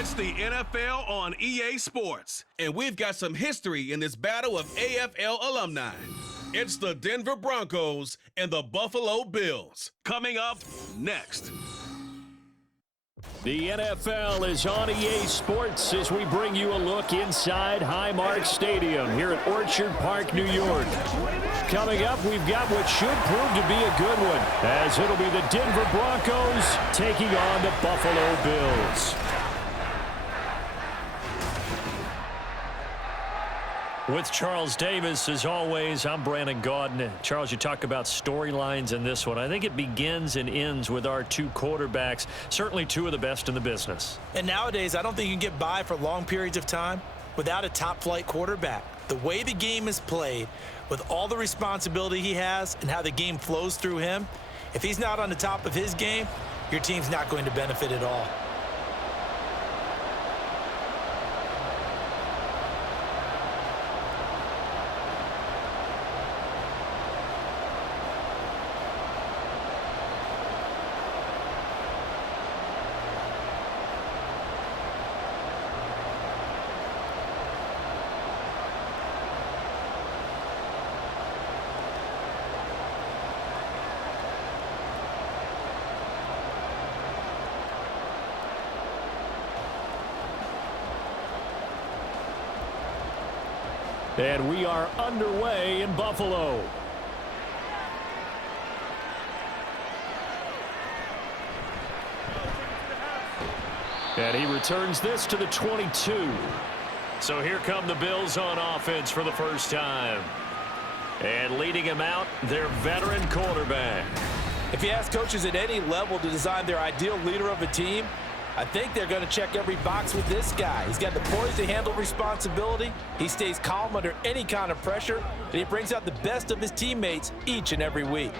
It's the NFL on EA Sports, and we've got some history in this battle of AFL alumni. It's the Denver Broncos and the Buffalo Bills. Coming up next. The NFL is on EA Sports as we bring you a look inside Highmark Stadium here at Orchard Park, New York. Coming up, we've got what should prove to be a good one, as it'll be the Denver Broncos taking on the Buffalo Bills. With Charles Davis, as always, I'm Brandon Gaudin. Charles, you talk about storylines in this one. I think it begins and ends with our two quarterbacks, certainly two of the best in the business. And nowadays, I don't think you can get by for long periods of time without a top-flight quarterback. The way the game is played, with all the responsibility he has and how the game flows through him, if he's not on the top of his game, your team's not going to benefit at all. And we are underway in Buffalo. And he returns this to the 22. So here come the Bills on offense for the first time. And leading him out, their veteran quarterback. If you ask coaches at any level to design their ideal leader of a team, I think they're going to check every box with this guy. He's got the poise to handle responsibility. He stays calm under any kind of pressure, and he brings out the best of his teammates each and every week.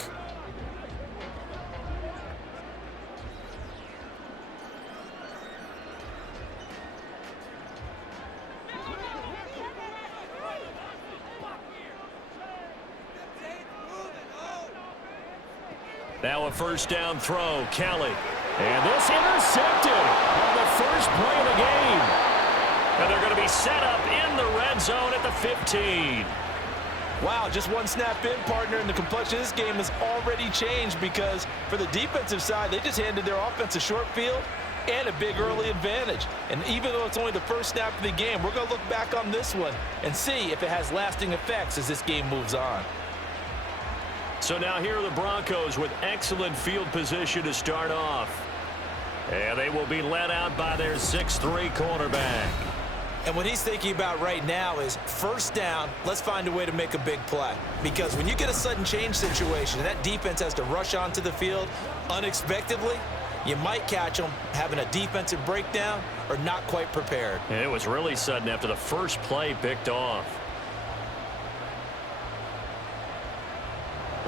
Now a first down throw, Kelly. And this intercepted on the first play of the game. And they're going to be set up in the red zone at the 15. Wow, just one snap in, partner, and the complexion of this game has already changed because for the defensive side, they just handed their offense a short field and a big early advantage. And even though it's only the first snap of the game, we're going to look back on this one and see if it has lasting effects as this game moves on. So now here are the Broncos with excellent field position to start off. And they will be led out by their 6'3" quarterback. And what he's thinking about right now is first down, let's find a way to make a big play. Because when you get a sudden change situation and that defense has to rush onto the field unexpectedly, you might catch them having a defensive breakdown or not quite prepared. And it was really sudden after the first play picked off.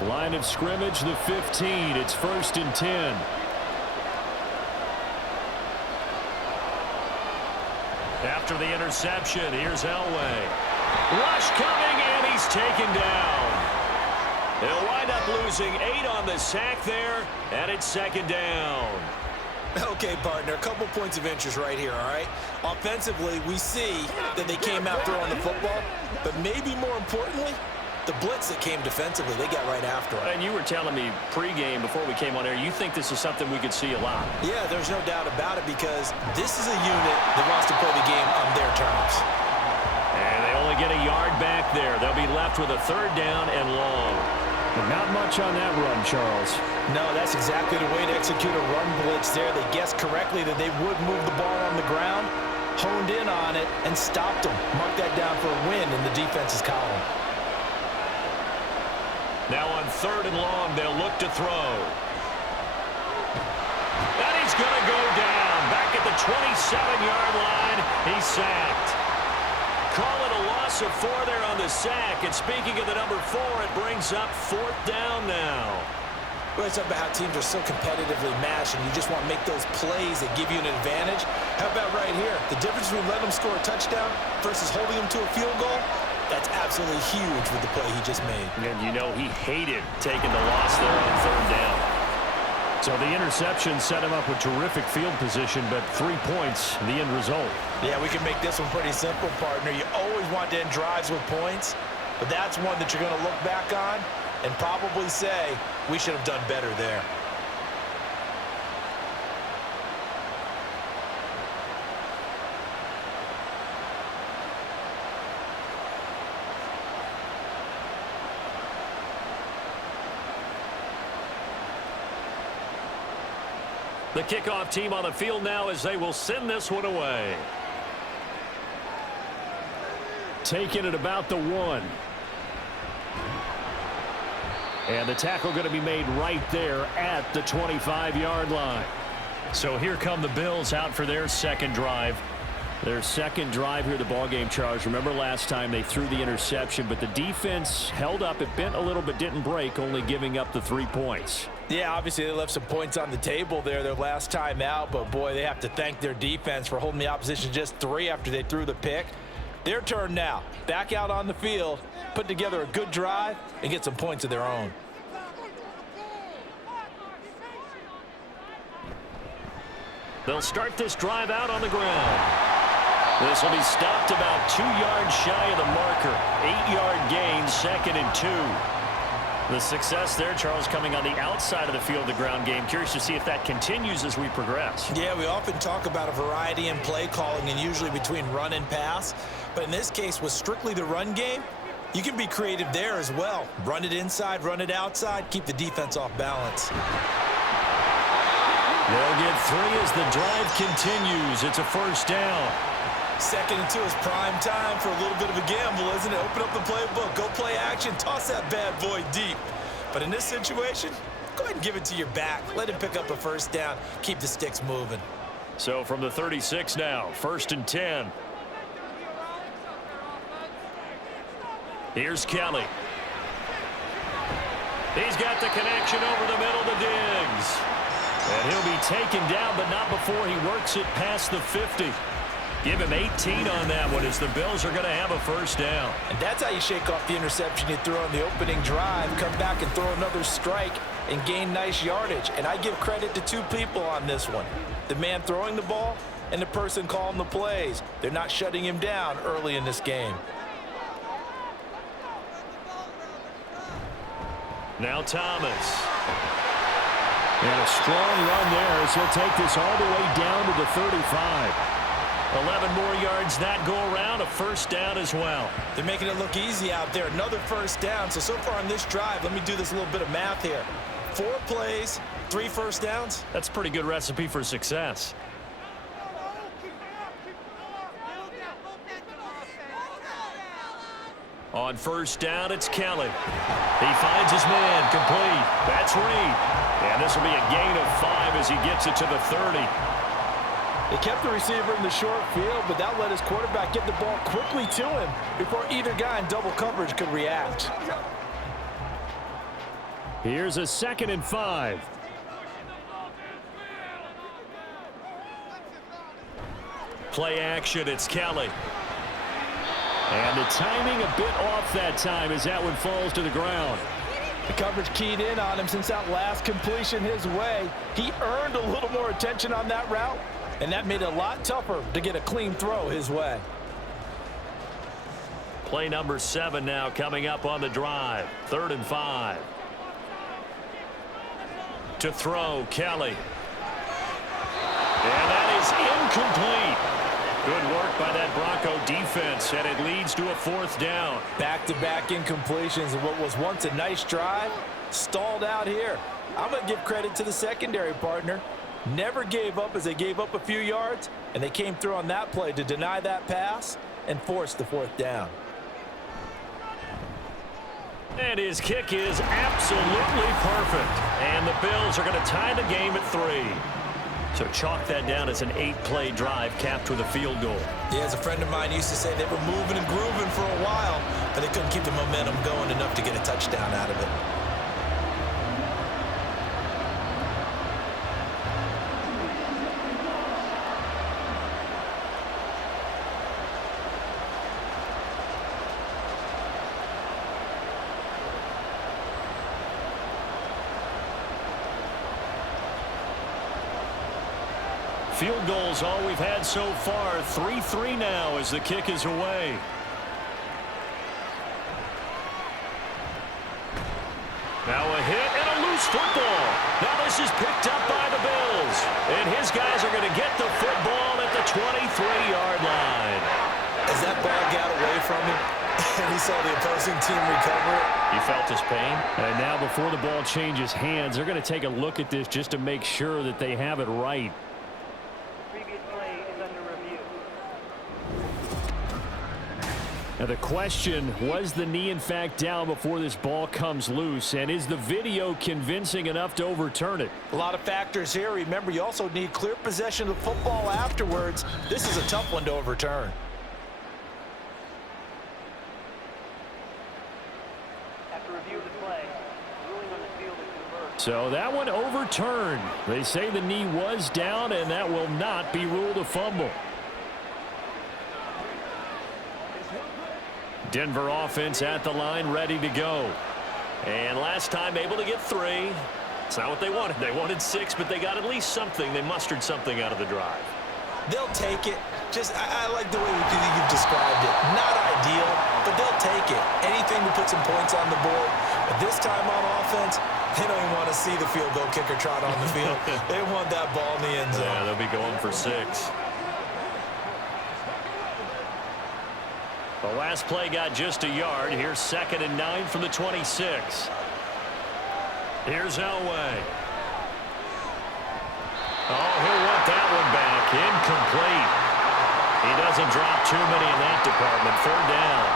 Line of scrimmage, the 15. It's 1st and 10. After the interception, here's Elway. Rush coming, and he's taken down. They'll wind up losing 8 on the sack there, and it's 2nd down. Okay, partner, a couple points of interest right here, all right? Offensively, we see that they came out throwing the football, but maybe more importantly, the blitz that came defensively, they got right after it. And you were telling me pregame before we came on air, you think this is something we could see a lot. Yeah, there's no doubt about it because this is a unit that wants to play the game on their terms. And they only get a yard back there. They'll be left with a 3rd down and long. But not much on that run, Charles. No, that's exactly the way to execute a run blitz there. They guessed correctly that they would move the ball on the ground, honed in on it, and stopped them. Mark that down for a win in the defense's column. Now on 3rd and long, they'll look to throw. And he's going to go down. Back at the 27-yard line, he's sacked. Call it a loss of 4 there on the sack. And speaking of the number 4, it brings up 4th down now. Well, it's about how teams are so competitively matched, and you just want to make those plays that give you an advantage. How about right here? The difference between letting them score a touchdown versus holding them to a field goal, that's absolutely huge with the play he just made. And you know he hated taking the loss there on 3rd down. So the interception set him up with terrific field position, but 3 points, the end result. Yeah, we can make this one pretty simple, partner. You always want to end drives with points, but that's one that you're going to look back on and probably say, we should have done better there. The kickoff team on the field now as they will send this one away. Taking it about the 1. And the tackle going to be made right there at the 25-yard line. So here come the Bills out for their second drive. Their second drive here, the ballgame, Charles. Remember last time they threw the interception, but the defense held up. It bent a little but didn't break, only giving up the 3 points. Yeah, obviously they left some points on the table there their last time out, but boy, they have to thank their defense for holding the opposition just 3 after they threw the pick. Their turn now. Back out on the field, put together a good drive, and get some points of their own. They'll start this drive out on the ground. This will be stopped about 2 yards shy of the marker. 8-yard gain, 2nd and 2. The success there, Charles, coming on the outside of the field, the ground game. Curious to see if that continues as we progress. Yeah, we often talk about a variety in play calling and usually between run and pass. But in this case, with strictly the run game, you can be creative there as well. Run it inside, run it outside, keep the defense off balance. They'll get 3 as the drive continues. It's a first down. 2nd and 2 is prime time for a little bit of a gamble, isn't it? Open up the playbook, go play action, toss that bad boy deep. But in this situation, go ahead and give it to your back. Let him pick up a first down, keep the sticks moving. So from the 36 now, 1st and 10. Here's Kelly. He's got the connection over the middle to Diggs. And he'll be taken down, but not before he works it past the 50. Give him 18 on that one as the Bills are going to have a first down. And that's how you shake off the interception you threw on the opening drive, come back and throw another strike and gain nice yardage. And I give credit to 2 people on this one. The man throwing the ball and the person calling the plays. They're not shutting him down early in this game. Now Thomas. And a strong run there as he'll take this all the way down to the 35. 11 more yards that go around, a first down as well. They're making it look easy out there. Another first down. So far on this drive, let me do this little bit of math here. 4 plays, 3 first downs. That's a pretty good recipe for success. On first down, it's Kelly. He finds his man, complete. That's Reed. And this will be a gain of 5 as he gets it to the 30. They kept the receiver in the short field, but that let his quarterback get the ball quickly to him before either guy in double coverage could react. Here's a 2nd and 5. Play action, it's Kelly. And the timing a bit off that time as that one falls to the ground. The coverage keyed in on him since that last completion his way. He earned a little more attention on that route, and that made it a lot tougher to get a clean throw his way. Play number 7 now coming up on the drive. 3rd and 5. To throw, Kelly. And that is incomplete. Good work by that Bronco defense, and it leads to a 4th down. Back-to-back incompletions of what was once a nice drive, stalled out here. I'm going to give credit to the secondary partner. Never gave up as they gave up a few yards, and they came through on that play to deny that pass and force the 4th down. And his kick is absolutely perfect. And the Bills are going to tie the game at 3. So chalk that down as an 8-play drive capped with a field goal. Yeah, as a friend of mine used to say, they were moving and grooving for a while, but they couldn't keep the momentum going enough to get a touchdown out of it. Field goal's all we've had so far. 3-3 now as the kick is away. Now a hit and a loose football. Now this is picked up by the Bills. And his guys are going to get the football at the 23-yard line. As that ball got away from him and he saw the opposing team recover it. He felt his pain. And now before the ball changes hands, they're going to take a look at this just to make sure that they have it right. Now the question, was the knee in fact down before this ball comes loose? And is the video convincing enough to overturn it? A lot of factors here. Remember, you also need clear possession of the football afterwards. This is a tough one to overturn. After review of the play, ruling on the field is reversed. So that one overturned. They say the knee was down, and that will not be ruled a fumble. Denver offense at the line, ready to go. And last time able to get 3. It's not what they wanted. They wanted 6, but they got at least something. They mustered something out of the drive. They'll take it. I like the way you've described it. Not ideal, but they'll take it. Anything to put some points on the board. But this time on offense, they don't even want to see the field goal kicker trot on the field. They want that ball in the end zone. Yeah, they'll be going for 6. The last play got just a yard. Here's 2nd and 9 from the 26. Here's Elway. Oh, he'll want that one back. Incomplete. He doesn't drop too many in that department. 3rd down.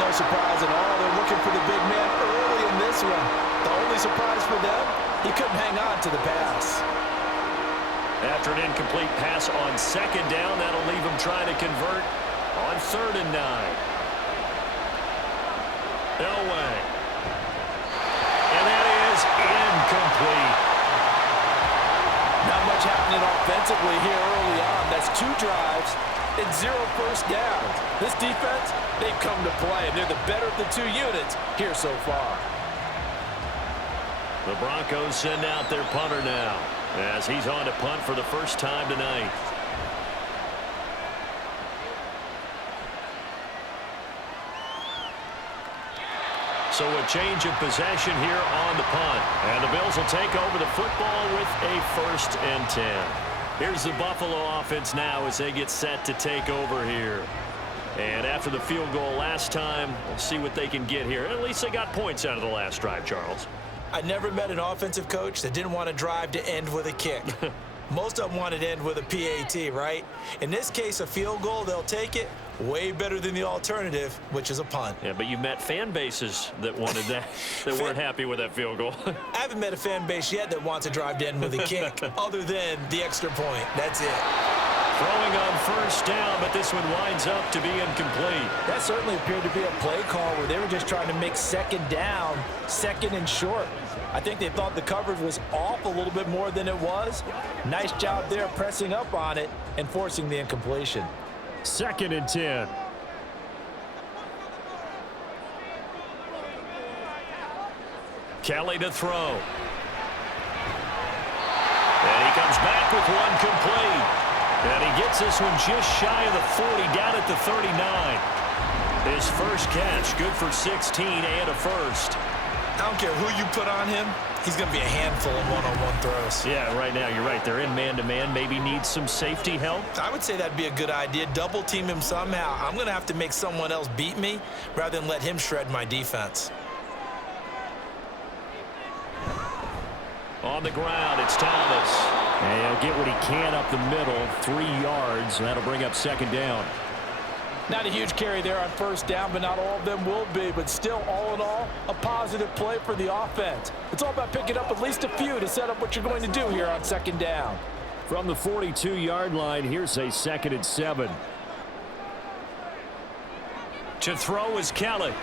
No surprise at all. They're looking for the big man early in this one. The only surprise for them, he couldn't hang on to the pass. After an incomplete pass on 2nd down, that'll leave him trying to convert on 3rd and 9. Elway. And that is incomplete. Not much happening offensively here early on. That's 2 drives and 0 first downs. This defense, they've come to play, and they're the better of the 2 units here so far. The Broncos send out their punter now as he's on to punt for the first time tonight. So a change of possession here on the punt. And the Bills will take over the football with a 1st and 10. Here's the Buffalo offense now as they get set to take over here. And after the field goal last time, we'll see what they can get here. At least they got points out of the last drive, Charles. I never met an offensive coach that didn't want to drive to end with a kick. Most of them wanted to end with a PAT, right? In this case, a field goal, they'll take it. Way better than the alternative, which is a punt. Yeah, but you met fan bases that wanted that, that weren't happy with that field goal. I haven't met a fan base yet that wants to drive to end with a kick, other than the extra point. That's it. Throwing on 1st down, but this one winds up to be incomplete. That certainly appeared to be a play call where they were just trying to make 2nd down, 2nd and short. I think they thought the coverage was off a little bit more than it was. Nice job there pressing up on it and forcing the incompletion. 2nd and 10. Kelly to throw. And he comes back with one complete. And he gets this one just shy of the 40, down at the 39. His first catch, good for 16 and a 1st. I don't care who you put on him. He's going to be a handful in one-on-one throws. Yeah, right now, you're right. They're in man-to-man. Maybe needs some safety help. I would say that'd be a good idea. Double team him somehow. I'm going to have to make someone else beat me rather than let him shred my defense. On the ground, it's Thomas. And he'll get what he can up the middle, 3 yards. And that'll bring up 2nd down. Not a huge carry there on 1st down, but not all of them will be. But still, all in all, a positive play for the offense. It's all about picking up at least a few to set up what you're going to do here on 2nd down. From the 42-yard line, here's a 2nd and 7. To throw is Kelly.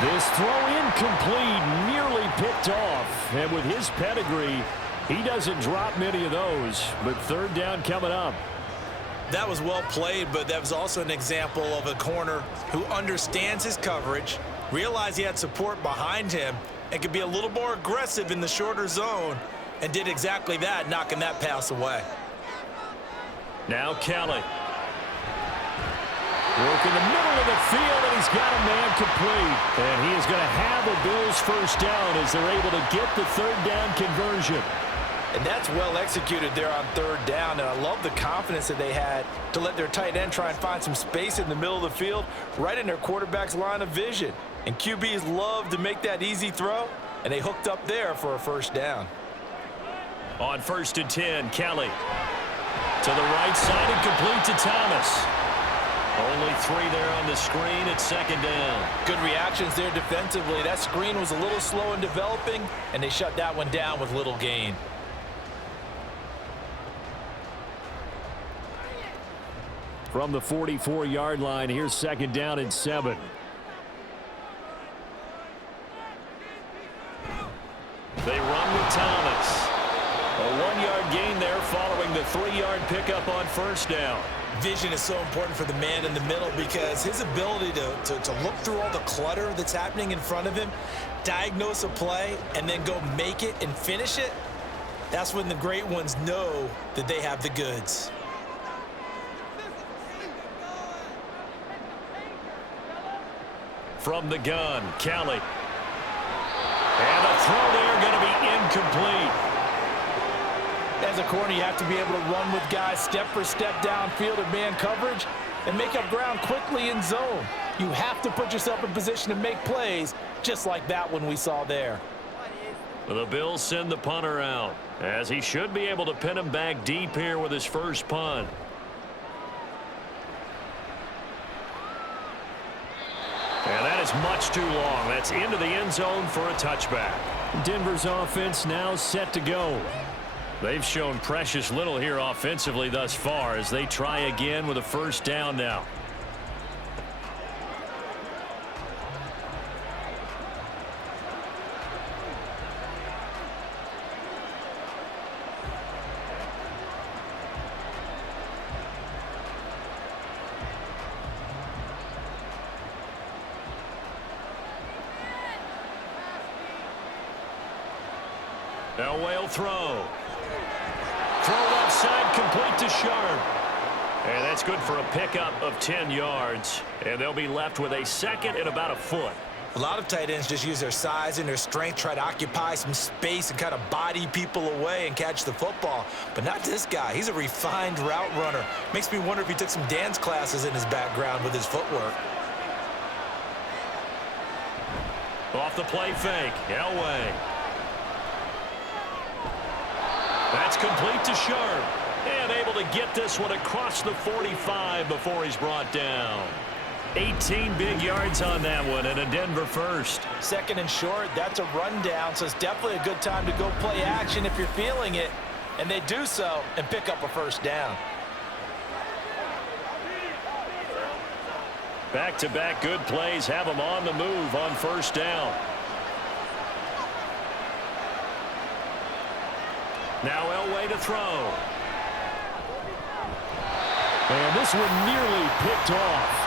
This throw incomplete, nearly picked off. And with his pedigree, he doesn't drop many of those. But 3rd down coming up. That was well played, but that was also an example of a corner who understands his coverage, realized he had support behind him, and could be a little more aggressive in the shorter zone and did exactly that, knocking that pass away. Now Kelly. Work in the middle of the field, and he's got a man complete. And he is going to have a Bills first down as they're able to get the third down conversion. And that's well executed there on third down. And I love the confidence that they had to let their tight end try and find some space in the middle of the field, right in their quarterback's line of vision. And QBs love to make that easy throw, and they hooked up there for a first down. On 1st and 10, Kelly. To the right side and complete to Thomas. Only 3 there on the screen at second down. Good reactions there defensively. That screen was a little slow in developing, and they shut that one down with little gain. From the 44-yard line, here's second down and 7. They run with Thomas. A 1-yard gain there following the 3-yard pickup on first down. Vision is so important for the man in the middle because his ability to look through all the clutter that's happening in front of him, diagnose a play, and then go make it and finish it, that's when the great ones know that they have the goods. From the gun, Kelly. And a throw there going to be incomplete. As a corner, you have to be able to run with guys step for step downfield in man coverage and make up ground quickly in zone. You have to put yourself in position to make plays just like that one we saw there. The Bills send the punter out, as he should be able to pin him back deep here with his first punt. And that is much too long. That's into the end zone for a touchback. Denver's offense now set to go. They've shown precious little here offensively thus far as they try again with a first down now. Elway will throw. Throw offside, complete to Sharp. And that's good for a pickup of 10 yards. And they'll be left with a second and about a foot. A lot of tight ends just use their size and their strength, try to occupy some space and kind of body people away and catch the football. But not this guy. He's a refined route runner. Makes me wonder if he took some dance classes in his background with his footwork. Off the play fake, Elway. That's complete to Sharp. And able to get this one across the 45 before he's brought down. 18 big yards on that one and a Denver first. Second and short, that's a rundown, so it's definitely a good time to go play action if you're feeling it. And they do so and pick up a first down. Back-to-back good plays have them on the move on first down. Now Elway to throw. And this one nearly picked off.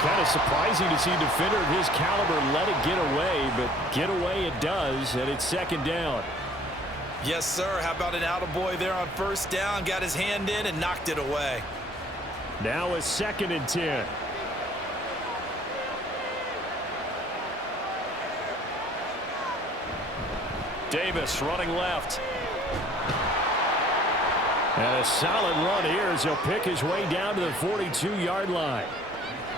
Kind of surprising to see a defender of his caliber let it get away, but get away it does, and it's second down. Yes, sir. How about an attaboy there on first down? Got his hand in and knocked it away. Now a 2nd and 10. Davis running left. And a solid run here as he'll pick his way down to the 42-yard line.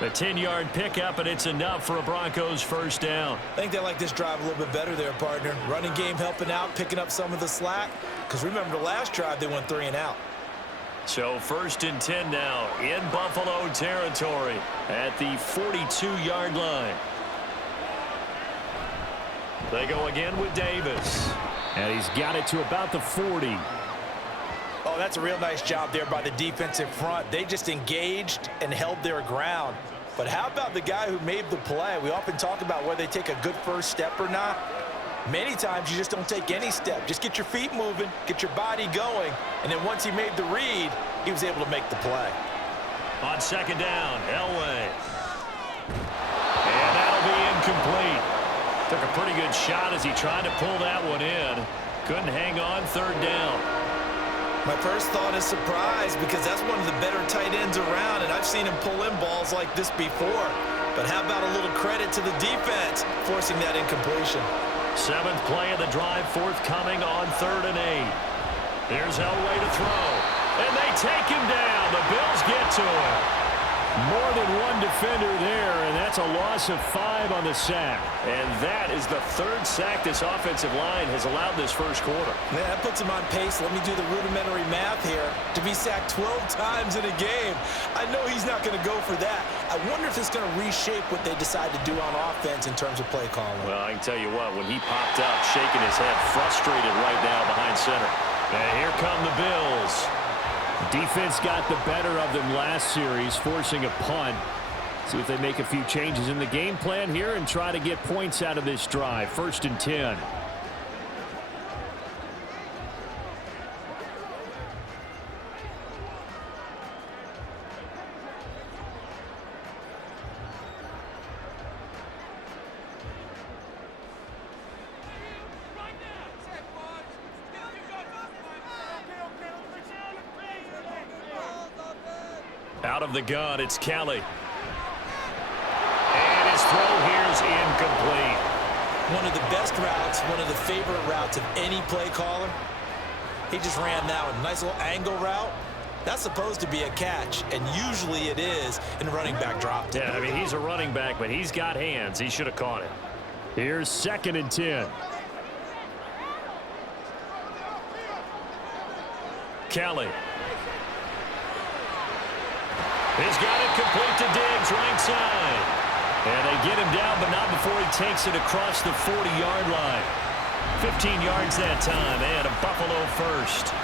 The 10-yard pickup, and it's enough for a Broncos first down. I think they like this drive a little bit better there, partner. Running game helping out, picking up some of the slack. Because remember the last drive, they went 3 and out. So 1st and 10 now in Buffalo territory at the 42-yard line. They go again with Davis. And he's got it to about the 40. Oh, that's a real nice job there by the defensive front. They just engaged and held their ground. But how about the guy who made the play? We often talk about whether they take a good first step or not. Many times you just don't take any step. Just get your feet moving, get your body going, and then once he made the read, he was able to make the play. On second down, Elway. And that'll be incomplete. Took a pretty good shot as he tried to pull that one in. Couldn't hang on, third down. My first thought is surprise because that's one of the better tight ends around, and I've seen him pull in balls like this before. But how about a little credit to the defense forcing that incompletion? 7th play of the drive, forthcoming on 3rd and 8. Here's Elway to throw, and they take him down. The Bills get to him. More than one defender there, and that's a loss of 5 on the sack. And that is the 3rd sack this offensive line has allowed this first quarter. Man, that puts him on pace. Let me do the rudimentary math here. To be sacked 12 times in a game, I know he's not going to go for that. I wonder if it's going to reshape what they decide to do on offense in terms of play calling. Well, I can tell you what, when he popped up, shaking his head, frustrated right now behind center. And here come the Bills. Defense got the better of them last series, forcing a punt. See if they make a few changes in the game plan here and try to get points out of this drive. 1st and 10. Out of the gun, it's Kelly. And his throw here is incomplete. One of the best routes, one of the favorite routes of any play caller. He just ran that one. Nice little angle route. That's supposed to be a catch, and usually it is, and the running back dropped it. Yeah, I mean, he's a running back, but he's got hands. He should have caught it. Here's 2nd and 10. Kelly. He's got it complete to Diggs, right side. And they get him down, but not before he takes it across the 40-yard line. 15 yards that time, and a Buffalo first.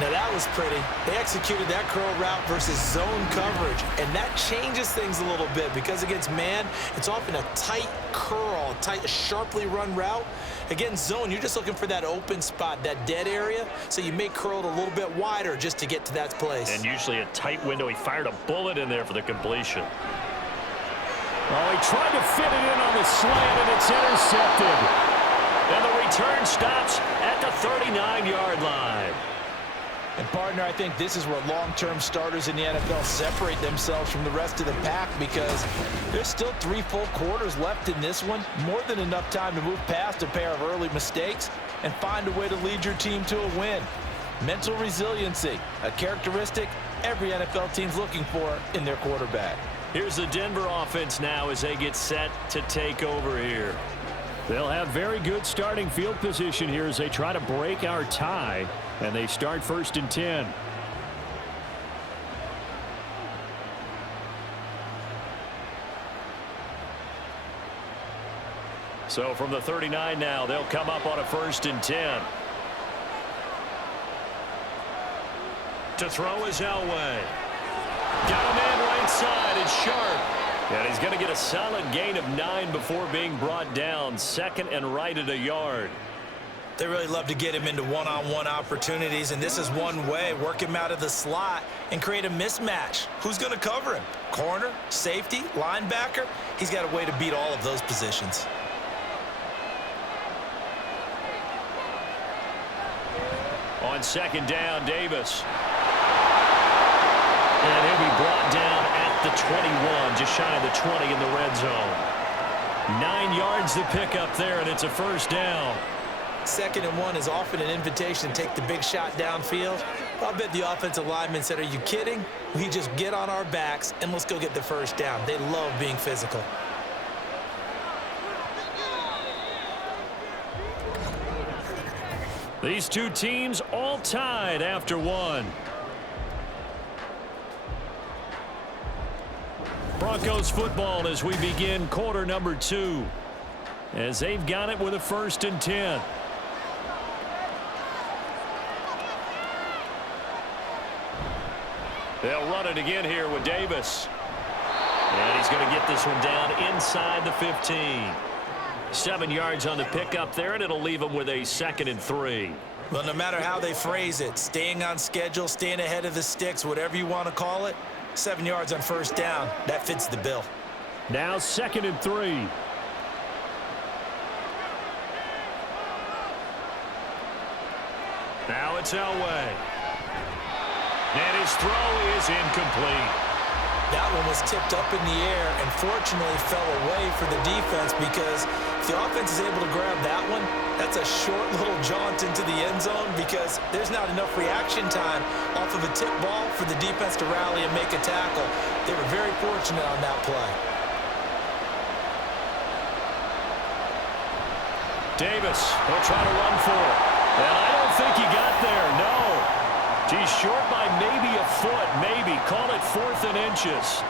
Now that was pretty. They executed that curl route versus zone coverage, and that changes things a little bit because against man, it's often a tight curl, tight, sharply run route. Against zone, you're just looking for that open spot, that dead area, so you may curl it a little bit wider just to get to that place. And usually a tight window. He fired a bullet in there for the completion. Oh, he tried to fit it in on the slant, and it's intercepted. And the return stops at the 39-yard line. And, partner, I think this is where long-term starters in the NFL separate themselves from the rest of the pack because there's still 3 full quarters left in this one. More than enough time to move past a pair of early mistakes and find a way to lead your team to a win. Mental resiliency, a characteristic every NFL team's looking for in their quarterback. Here's the Denver offense now as they get set to take over here. They'll have very good starting field position here as they try to break our tie. And they start 1st and 10. So from the 39 now, they'll come up on a 1st and 10. To throw is Elway. Got a man right side. It's Sharp. And he's going to get a solid gain of 9 before being brought down. 2nd and right at a yard. They really love to get him into one-on-one opportunities, and this is one way. Work him out of the slot and create a mismatch. Who's going to cover him? Corner, safety, linebacker? He's got a way to beat all of those positions. On 2nd down, Davis. And he'll be brought down at the 21, just shy of the 20 in the red zone. 9 yards to pick up there, and it's a 1st down. 2nd and 1 is often an invitation to take the big shot downfield. I'll bet the offensive lineman said, are you kidding? We just get on our backs and let's go get the 1st down. They love being physical. These two teams all tied after 1. Broncos football as we begin quarter number 2. As they've got it with a 1st and 10. They'll run it again here with Davis. And he's going to get this one down inside the 15. 7 yards on the pickup there, and it'll leave him with a 2nd and 3. Well, no matter how they phrase it, staying on schedule, staying ahead of the sticks, whatever you want to call it, 7 yards on 1st down, that fits the bill. Now 2nd and 3. Now it's Elway. And his throw is incomplete. That one was tipped up in the air and fortunately fell away for the defense, because if the offense is able to grab that one, that's a short little jaunt into the end zone, because there's not enough reaction time off of a tip ball for the defense to rally and make a tackle. They were very fortunate on that play. Davis will try to run for it. And I don't think he got there, no. He's short by maybe a foot, maybe. Call it 4th and inches.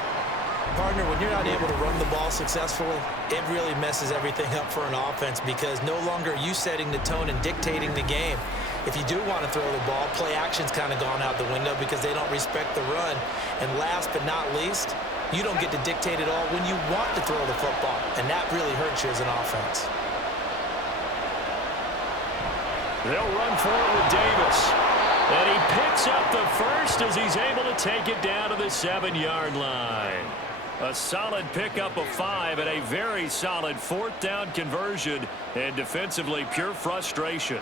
Partner, when you're not able to run the ball successfully, it really messes everything up for an offense, because no longer are you setting the tone and dictating the game. If you do want to throw the ball, play action's kind of gone out the window because they don't respect the run. And last but not least, you don't get to dictate it all when you want to throw the football, and that really hurts you as an offense. They'll run for it with Davis. And he picks up the first as he's able to take it down to the 7-yard line. A solid pickup of 5 and a very solid 4th down conversion, and defensively pure frustration.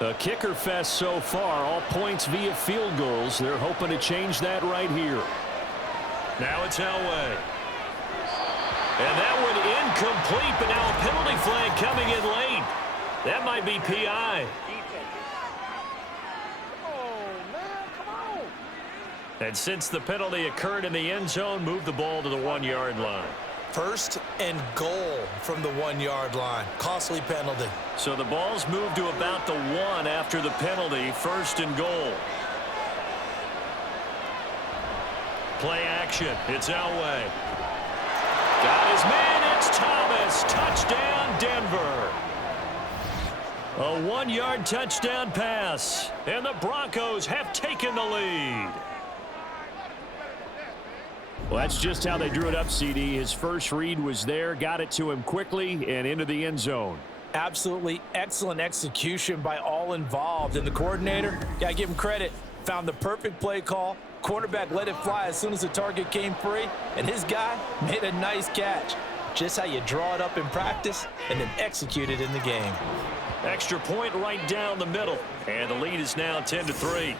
A kicker fest so far, all points via field goals. They're hoping to change that right here. Now it's Elway. And that one incomplete, but now a penalty flag coming in late. That might be PI. And since the penalty occurred in the end zone, move the ball to the 1-yard line. 1st and goal from the 1-yard line. Costly penalty. So the ball's moved to about the 1 after the penalty. 1st and goal. Play action. It's Elway. Got his man. It's Thomas. Touchdown, Denver. A 1-yard touchdown pass, and the Broncos have taken the lead. Well, that's just how they drew it up, CD. His first read was there, got it to him quickly, and into the end zone. Absolutely excellent execution by all involved. And the coordinator, got to give him credit, found the perfect play call. Quarterback let it fly as soon as the target came free, and his guy made a nice catch. Just how you draw it up in practice and then execute it in the game. Extra point right down the middle, and the lead is now 10-3.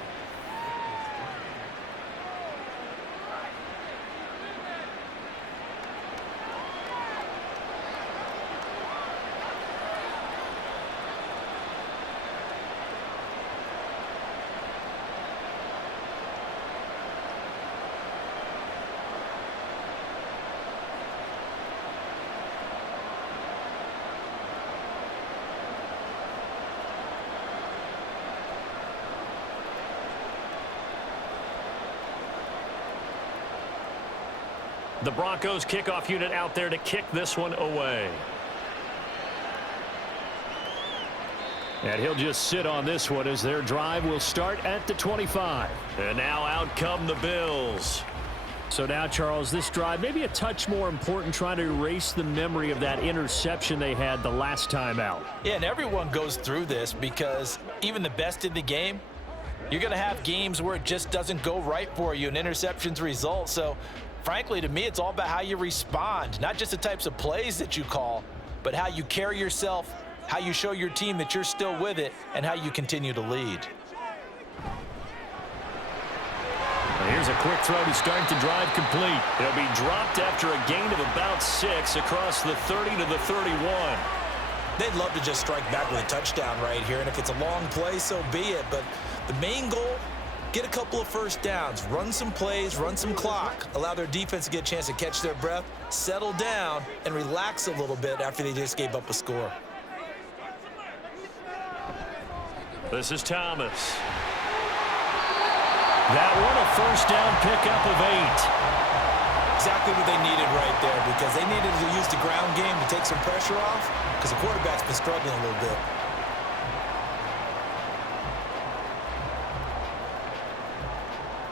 The Broncos kickoff unit out there to kick this one away. And he'll just sit on this one as their drive will start at the 25. And now out come the Bills. So now, Charles, this drive maybe a touch more important, trying to erase the memory of that interception they had the last time out. Yeah, and everyone goes through this, because even the best in the game, you're going to have games where it just doesn't go right for you and interceptions result. So frankly, to me, it's all about how you respond, not just the types of plays that you call, but how you carry yourself, how you show your team that you're still with it, and how you continue to lead. Here's a quick throw to start the drive complete. It'll be dropped after a gain of about 6 across the 30 to the 31. They'd love to just strike back with a touchdown right here, and if it's a long play, so be it. But the main goal, get a couple of first downs, run some plays, run some clock, allow their defense to get a chance to catch their breath, settle down, and relax a little bit after they just gave up a score. This is Thomas. That one, a first down pickup of 8. Exactly what they needed right there, because they needed to use the ground game to take some pressure off, because the quarterback's been struggling a little bit.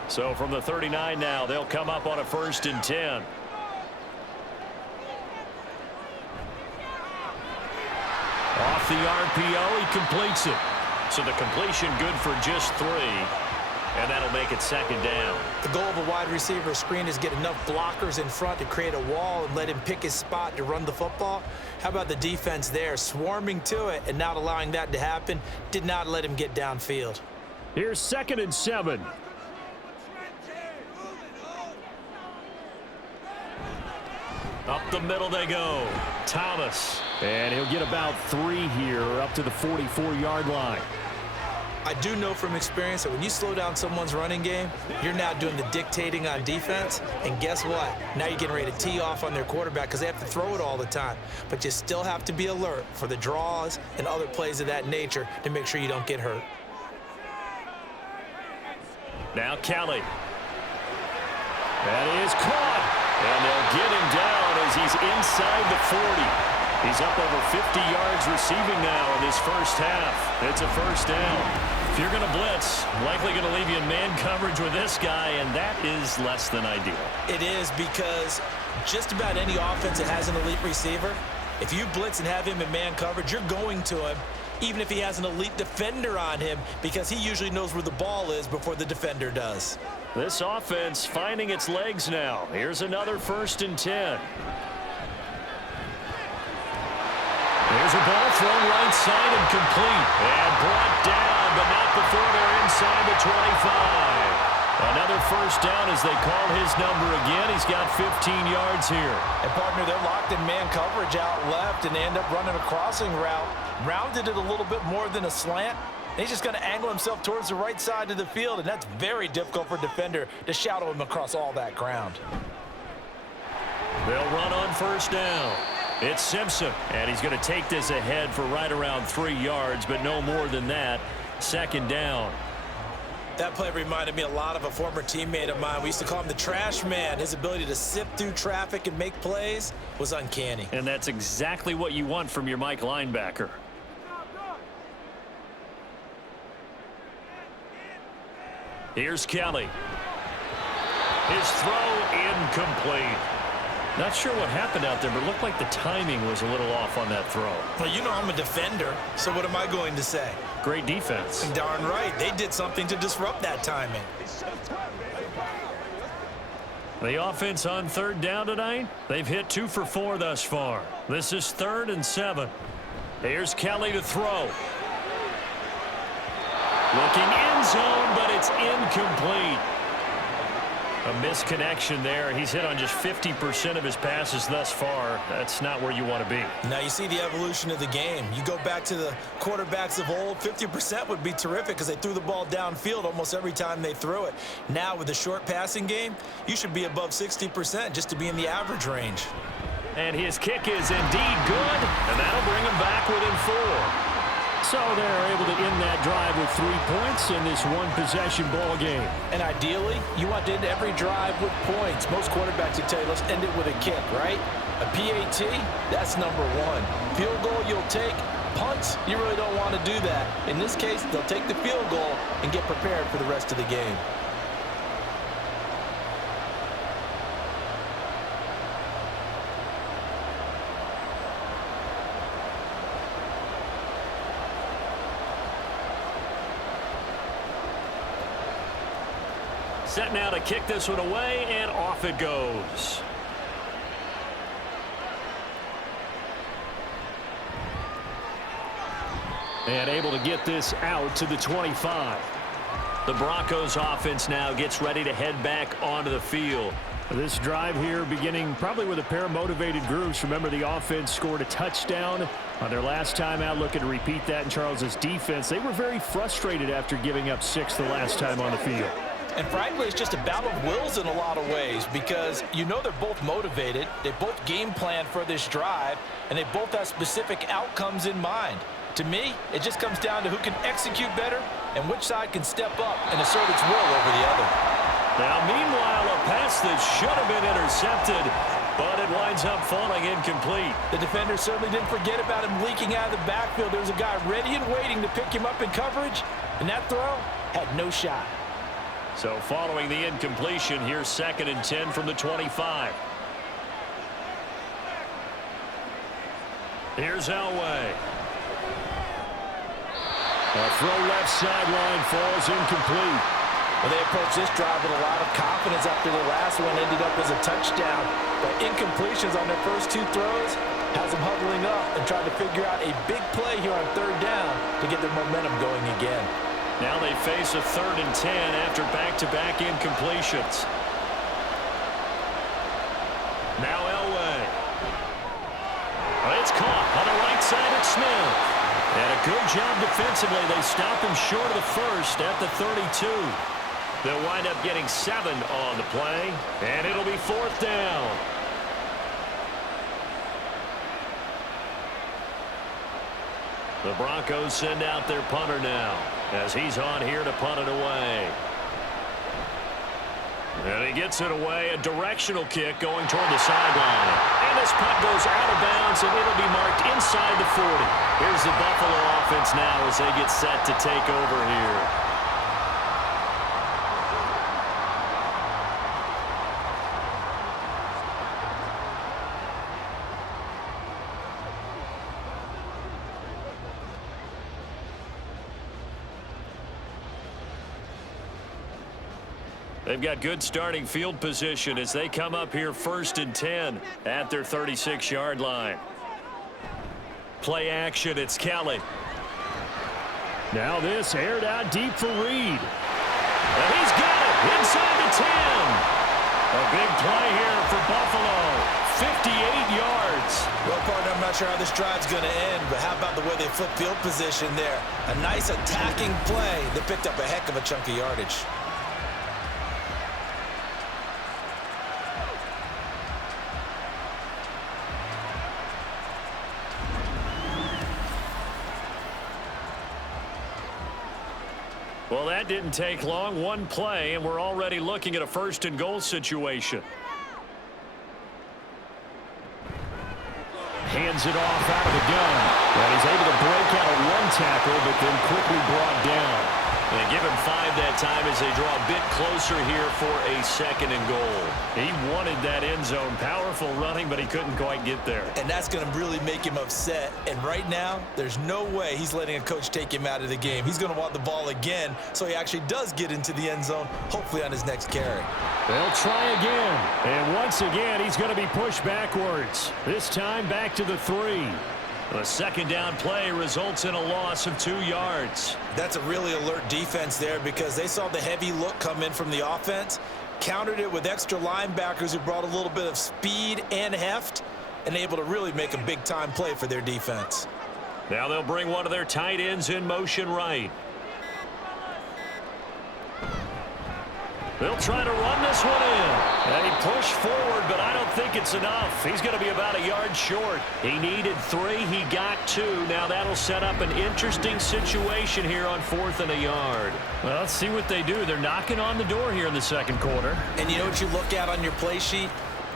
So from the 39 now, they'll come up on a 1st and 10. Off the RPO, he completes it. So the completion good for just 3. And that'll make it second down. The goal of a wide receiver screen is get enough blockers in front to create a wall and let him pick his spot to run the football. How about the defense there, swarming to it and not allowing that to happen? Did not let him get downfield. Here's 2nd and 7. Up the middle they go. Thomas. And he'll get about 3 here up to the 44-yard line. I do know from experience that when you slow down someone's running game, you're now doing the dictating on defense. And guess what? Now you're getting ready to tee off on their quarterback because they have to throw it all the time. But you still have to be alert for the draws and other plays of that nature to make sure you don't get hurt. Now Kelly. That is caught. And they'll get him down as he's inside the 40. He's up over 50 yards receiving now in this first half. It's a first down. If you're going to blitz, likely going to leave you in man coverage with this guy, and that is less than ideal. It is because just about any offense that has an elite receiver, if you blitz and have him in man coverage, you're going to him, even if he has an elite defender on him, because he usually knows where the ball is before the defender does. This offense finding its legs now. Here's another 1st and 10. There's a ball thrown right side and complete. And brought down, but not before they're inside the 25. Another first down as they call his number again. He's got 15 yards here. And, partner, they're locked in man coverage out left, and they end up running a crossing route. Rounded it a little bit more than a slant. And he's just going to angle himself towards the right side of the field, and that's very difficult for a defender to shadow him across all that ground. They'll run on first down. It's Simpson, and he's going to take this ahead for right around 3 yards, but no more than that. 2nd down. That play reminded me a lot of a former teammate of mine. We used to call him the trash man. His ability to sift through traffic and make plays was uncanny. And that's exactly what you want from your Mike linebacker. Here's Kelly. His throw incomplete. Not sure what happened out there, but it looked like the timing was a little off on that throw. Well, you know I'm a defender, so what am I going to say? Great defense. Darn right. They did something to disrupt that timing. The offense on 3rd down tonight, they've hit 2 for 4 thus far. This is 3rd and 7. Here's Kelly to throw. Looking end zone, but it's incomplete. A misconnection there. He's hit on just 50% of his passes thus far. That's not where you want to be. Now you see the evolution of the game. You go back to the quarterbacks of old, 50% would be terrific because they threw the ball downfield almost every time they threw it. Now with the short passing game, you should be above 60% just to be in the average range. And his kick is indeed good, and that'll bring him back within 4. So they're able to end that drive with 3 points in this one-possession ball game. And ideally, you want to end every drive with points. Most quarterbacks would tell you, let's end it with a kick, right? A PAT, that's number 1. Field goal, you'll take. Punts, you really don't want to do that. In this case, they'll take the field goal and get prepared for the rest of the game. Set now to kick this one away, and off it goes. And able to get this out to the 25. The Broncos offense now gets ready to head back onto the field. This drive here beginning probably with a pair of motivated groups. Remember, the offense scored a touchdown on their last time out. Looking to repeat that in Charles's defense. They were very frustrated after giving up 6 the last time on the field. And frankly, it's just a battle of wills in a lot of ways because you know they're both motivated. They both game plan for this drive, and they both have specific outcomes in mind. To me, it just comes down to who can execute better and which side can step up and assert its will over the other. Now, meanwhile, a pass that should have been intercepted, but it winds up falling incomplete. The defender certainly didn't forget about him leaking out of the backfield. There was a guy ready and waiting to pick him up in coverage, and that throw had no shot. So following the incompletion, here's 2nd and 10 from the 25. Here's Elway. A throw left sideline falls incomplete. Well, they approached this drive with a lot of confidence after the last one ended up as a touchdown. But incompletions on their first 2 throws has them huddling up and trying to figure out a big play here on 3rd down to get their momentum going again. Now they face a 3rd and 10 after back-to-back incompletions. Now Elway. It's caught on the right side of Smith. And a good job defensively. They stop him short of the first at the 32. They'll wind up getting 7 on the play, and it'll be 4th down. The Broncos send out their punter now as he's on here to punt it away. And he gets it away, a directional kick going toward the sideline. And this punt goes out of bounds, and it'll be marked inside the 40. Here's the Buffalo offense now as they get set to take over here. They've got good starting field position as they come up here 1st and 10 at their 36-yard line. Play action, it's Kelly. Now this aired out deep for Reed. And he's got it inside the 10. A big play here for Buffalo. 58 yards. Well, partner, I'm not sure how this drive's going to end, but how about the way they flip field position there? A nice attacking play that picked up a heck of a chunk of yardage. Well, that didn't take long. 1 play, and we're already looking at a 1st and goal situation. Hands it off out of the gun. And he's able to break out of 1 tackle, but then quickly brought down. And give him 5 that time as they draw a bit closer here for a 2nd and goal. He wanted that end zone. Powerful running, but he couldn't quite get there. And that's going to really make him upset. And right now, there's no way he's letting a coach take him out of the game. He's going to want the ball again, so he actually does get into the end zone, hopefully on his next carry. They'll try again. And once again, he's going to be pushed backwards. This time back to the 3. A 2nd down play results in a loss of 2 yards. That's a really alert defense there because they saw the heavy look come in from the offense, countered it with extra linebackers who brought a little bit of speed and heft, and able to really make a big-time play for their defense. Now they'll bring one of their tight ends in motion right. They'll try to run this one in. And he pushed forward, but I don't think it's enough. He's going to be about a yard short. He needed 3. He got 2. Now that'll set up an interesting situation here on 4th and a yard. Well, let's see what they do. They're knocking on the door here in the 2nd quarter. And you know what you look at on your play sheet?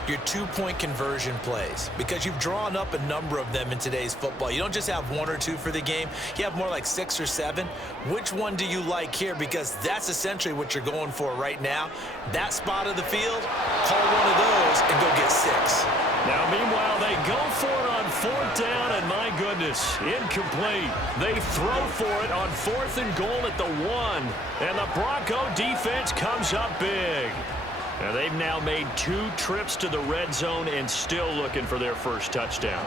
Your 2-point conversion plays, because you've drawn up a number of them in today's football. You don't just have 1 or 2 for the game. You have more like 6 or 7. Which one do you like here? Because that's essentially what you're going for right now. That spot of the field, call one of those and go get 6. Now, meanwhile, they go for it on 4th down, and my goodness, incomplete. They throw for it on 4th and goal at the 1, and the Bronco defense comes up big. Now they've now made 2 trips to the red zone and still looking for their first touchdown.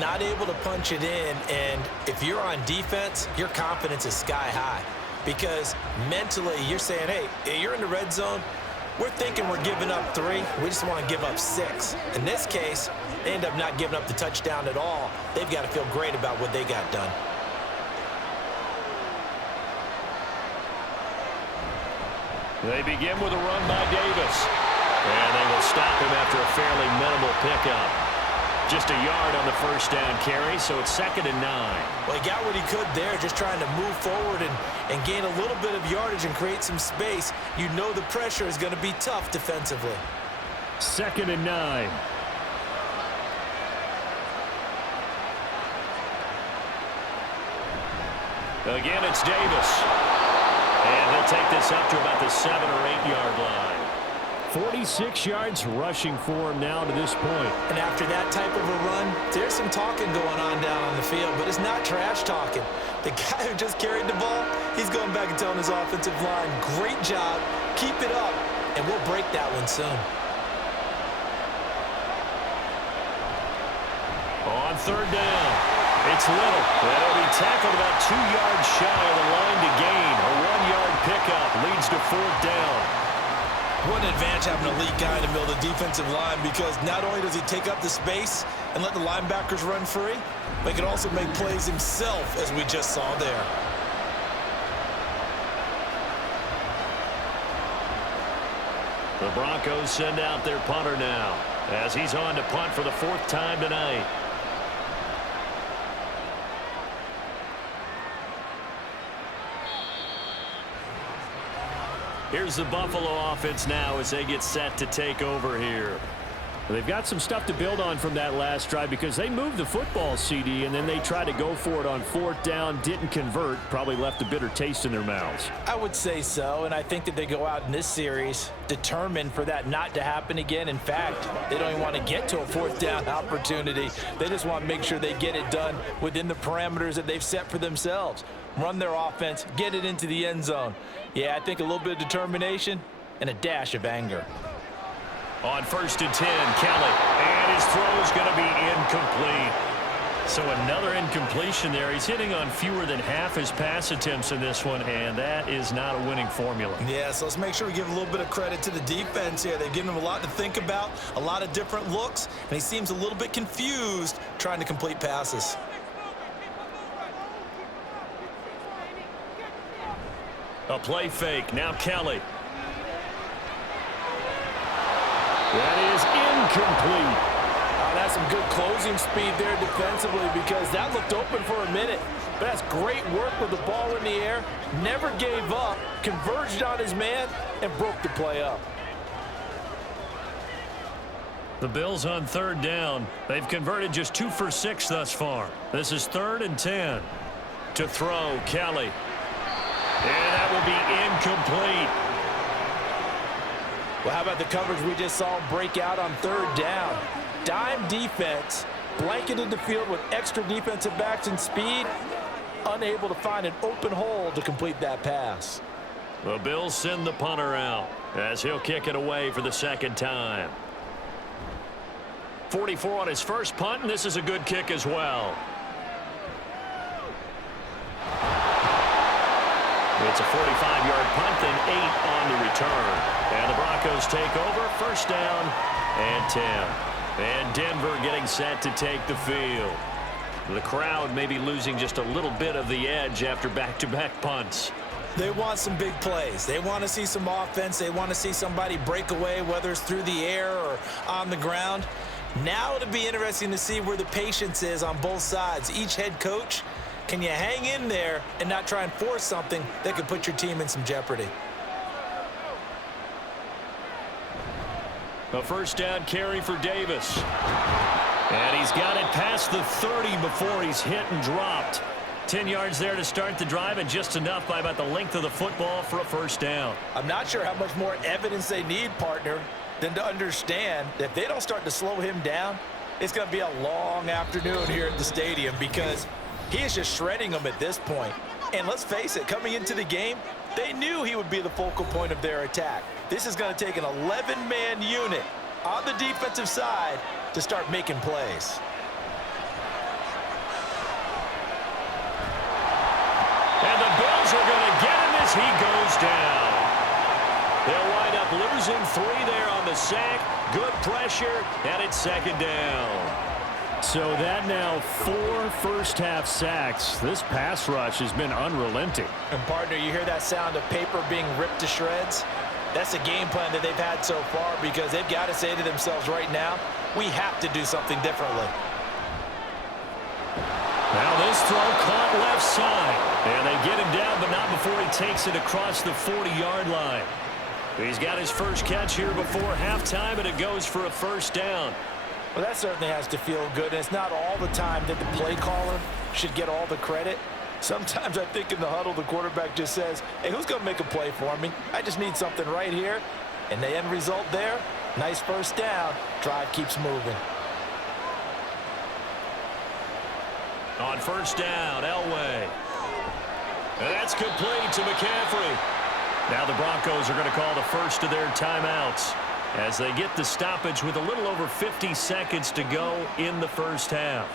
Not able to punch it in, and if you're on defense, your confidence is sky high. Because mentally, you're saying, hey, you're in the red zone. We're thinking we're giving up 3. We just want to give up 6. In this case, they end up not giving up the touchdown at all. They've got to feel great about what they got done. They begin with a run by Davis. And they will stop him after a fairly minimal pickup. Just a yard on the first down carry, so it's 2nd and 9. Well, he got what he could there, just trying to move forward and gain a little bit of yardage and create some space. You know the pressure is going to be tough defensively. 2nd and 9. Again, it's Davis. And he'll take this up to about the 7 or 8 yard line. 46 yards rushing for him now to this point. And after that type of a run, there's some talking going on down on the field, but it's not trash talking. The guy who just carried the ball, he's going back and telling his offensive line, great job, keep it up, and we'll break that one soon. On third down, it's Little. That'll be tackled about 2 yards shy of the line to gain. A 1-yard pickup leads to fourth down. What an advantage having an elite guy in the middle of the defensive line, because not only does he take up the space and let the linebackers run free, but he can also make plays himself, as we just saw there. The Broncos send out their punter now, as he's on to punt for the 4th time tonight. Here's the Buffalo offense now as they get set to take over here. They've got some stuff to build on from that last drive because they moved the football, CD, and then they tried to go for it on 4th down, didn't convert, probably left a bitter taste in their mouths. I would say so, and I think that they go out in this series determined for that not to happen again. In fact, they don't even want to get to a 4th down opportunity. They just want to make sure they get it done within the parameters that they've set for themselves. Run their offense, get it into the end zone. Yeah, I think a little bit of determination and a dash of anger. On 1st and 10, Kelly, and his throw is going to be incomplete. So another incompletion there. He's hitting on fewer than half his pass attempts in this one, and that is not a winning formula. Yeah, so let's make sure we give a little bit of credit to the defense here. They've given him a lot to think about, a lot of different looks, and he seems a little bit confused trying to complete passes. A play fake. Now Kelly. That is incomplete. Oh, that's some good closing speed there defensively, because that looked open for a minute. But that's great work with the ball in the air. Never gave up, converged on his man, and broke the play up. The Bills on 3rd down. They've converted just 2 for 6 thus far. This is 3rd and 10. To throw, Kelly. And that will be incomplete. Well, how about the coverage we just saw break out on 3rd down? Dime defense, blanketed the field with extra defensive backs and speed, unable to find an open hole to complete that pass. The Bills send the punter out as he'll kick it away for the 2nd time. 44 on his first punt, and this is a good kick as well. It's a 45-yard punt and 8 on the return. And the Broncos take over, 1st down and 10. And Denver getting set to take the field. The crowd may be losing just a little bit of the edge after back-to-back punts. They want some big plays. They want to see some offense. They want to see somebody break away, whether it's through the air or on the ground. Now it'll be interesting to see where the patience is on both sides. Each head coach, can you hang in there and not try and force something that could put your team in some jeopardy? A 1st down carry for Davis. And he's got it past the 30 before he's hit and dropped. 10 yards there to start the drive, and just enough by about the length of the football for a 1st down. I'm not sure how much more evidence they need, partner, than to understand that if they don't start to slow him down, it's going to be a long afternoon here at the stadium, because he is just shredding them at this point. And let's face it, coming into the game, they knew he would be the focal point of their attack. This is going to take an 11-man unit on the defensive side to start making plays. And the Bills are going to get him as he goes down. They'll wind up losing 3 there on the sack. Good pressure, and it's 2nd down. So that now 4 first-half sacks. This pass rush has been unrelenting. And, partner, you hear that sound of paper being ripped to shreds? That's the game plan that they've had so far, because they've got to say to themselves right now, we have to do something differently. Now this throw caught left side. And they get him down, but not before he takes it across the 40-yard line. He's got his first catch here before halftime, and it goes for a 1st down. Well, that certainly has to feel good. And it's not all the time that the play caller should get all the credit. Sometimes I think in the huddle, the quarterback just says, hey, who's going to make a play for me? I just need something right here. And the end result there, nice first down. Drive keeps moving. On first down, Elway. And that's complete to McCaffrey. Now the Broncos are going to call the first of their timeouts as they get the stoppage with a little over 50 seconds to go in the first half.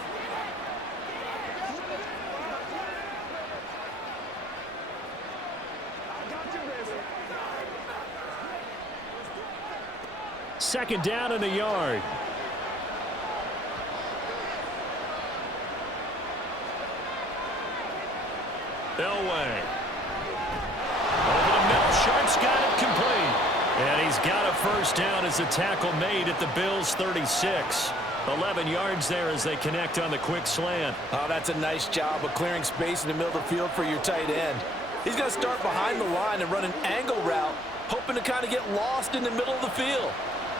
Second down and a yard. Elway. Over the middle, Sharp's got it complete. And he's got a first down as a tackle made at the Bills' 36. 11 yards there as they connect on the quick slant. Oh, that's a nice job of clearing space in the middle of the field for your tight end. He's going to start behind the line and run an angle route, hoping to kind of get lost in the middle of the field.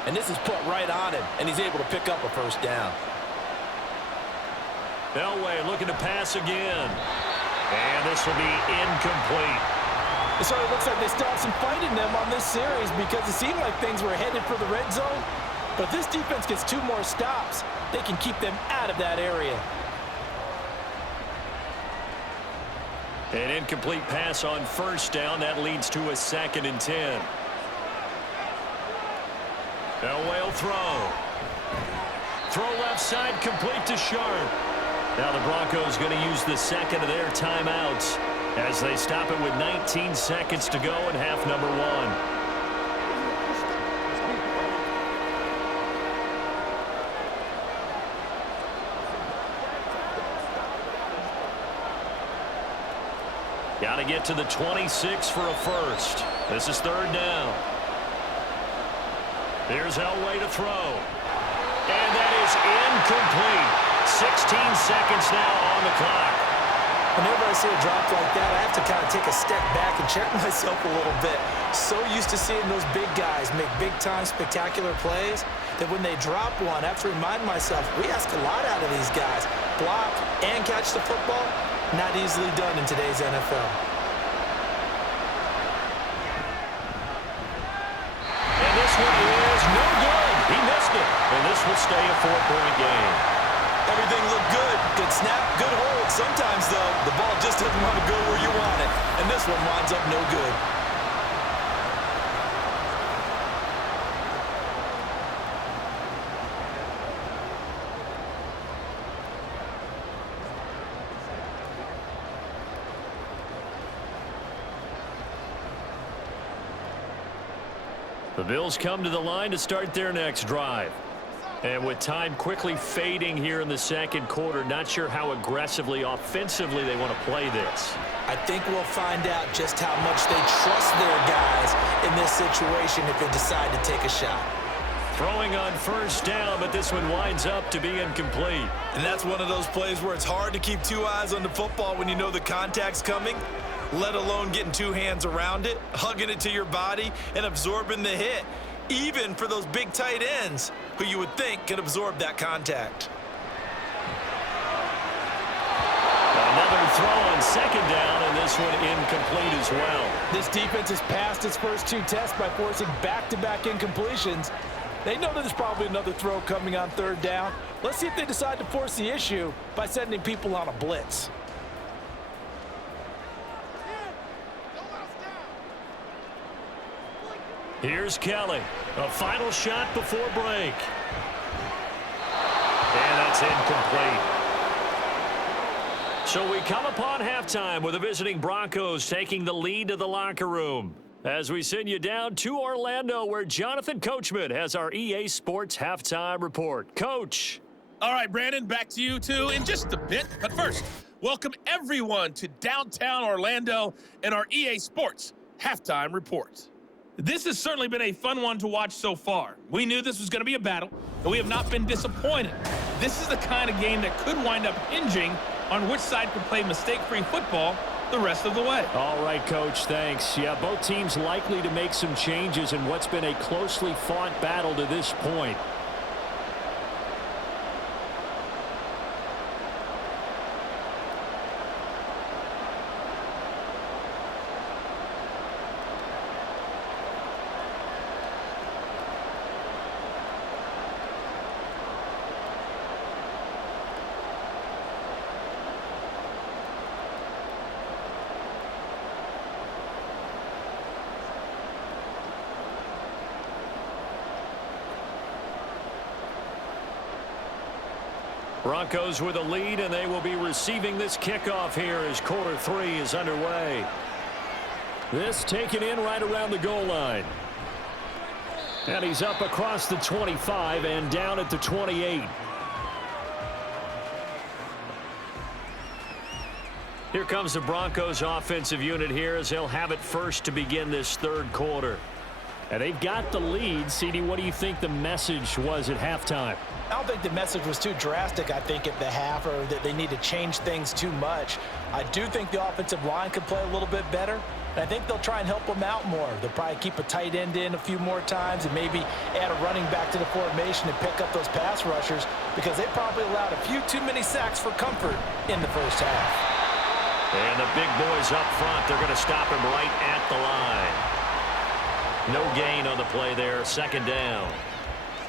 And this is put right on him, and he's able to pick up a first down. Elway looking to pass again. And this will be incomplete. It sort of looks like they still have some fight in them on this series because it seemed like things were headed for the red zone. But if this defense gets 2 more stops, they can keep them out of that area. An incomplete pass on first down. That leads to a 2nd and 10. Elway will throw. Throw left side, complete to Sharp. Now the Broncos going to use the second of their timeouts as they stop it with 19 seconds to go in half number 1. Got to get to the 26 for a first. This is 3rd down. Here's Elway to throw. And that is incomplete. 16 seconds now on the clock. Whenever I see a drop like that, I have to kind of take a step back and check myself a little bit. So used to seeing those big guys make big-time spectacular plays that when they drop one, I have to remind myself, we ask a lot out of these guys. Block and catch the football, not easily done in today's NFL. And this one is no good. He missed it. And this will stay a 4-point game. Everything looked good. Good snap, good hold. Sometimes, though, the ball just doesn't want to go where you want it. And this one winds up no good. The Bills come to the line to start their next drive. And with time quickly fading here in the second quarter, not sure how aggressively, offensively they want to play this. I think we'll find out just how much they trust their guys in this situation if they decide to take a shot. Throwing on first down, but this one winds up to be incomplete. And that's one of those plays where it's hard to keep 2 eyes on the football when you know the contact's coming, let alone getting 2 hands around it, hugging it to your body, and absorbing the hit. Even for those big tight ends who you would think could absorb that contact. Another throw on second down, and this one incomplete as well. This defense has passed its first 2 tests by forcing back-to-back incompletions. They know there's probably another throw coming on 3rd down. Let's see if they decide to force the issue by sending people on a blitz. Here's Kelly. A final shot before break. And that's incomplete. So we come upon halftime with the visiting Broncos taking the lead to the locker room. As we send you down to Orlando, where Jonathan Coachman has our EA Sports halftime report. Coach. All right, Brandon, back to you two in just a bit. But first, welcome everyone to downtown Orlando and our EA Sports halftime report. This has certainly been a fun one to watch so far. We knew this was going to be a battle, and we have not been disappointed. This is the kind of game that could wind up hinging on which side could play mistake-free football the rest of the way. All right, Coach, thanks. Yeah, both teams likely to make some changes in what's been a closely fought battle to this point. Broncos with a lead, and they will be receiving this kickoff here as quarter 3 is underway. This taken in right around the goal line. And he's up across the 25 and down at the 28. Here comes the Broncos offensive unit here as they'll have it first to begin this third quarter. And they've got the lead. CD, what do you think the message was at halftime? I don't think the message was too drastic, I think, at the half, or that they need to change things too much. I do think the offensive line could play a little bit better, and I think they'll try and help them out more. They'll probably keep a tight end in a few more times and maybe add a running back to the formation and pick up those pass rushers, because they probably allowed a few too many sacks for comfort in the first half. And the big boys up front, they're going to stop him right at the line. No gain on the play there, second down.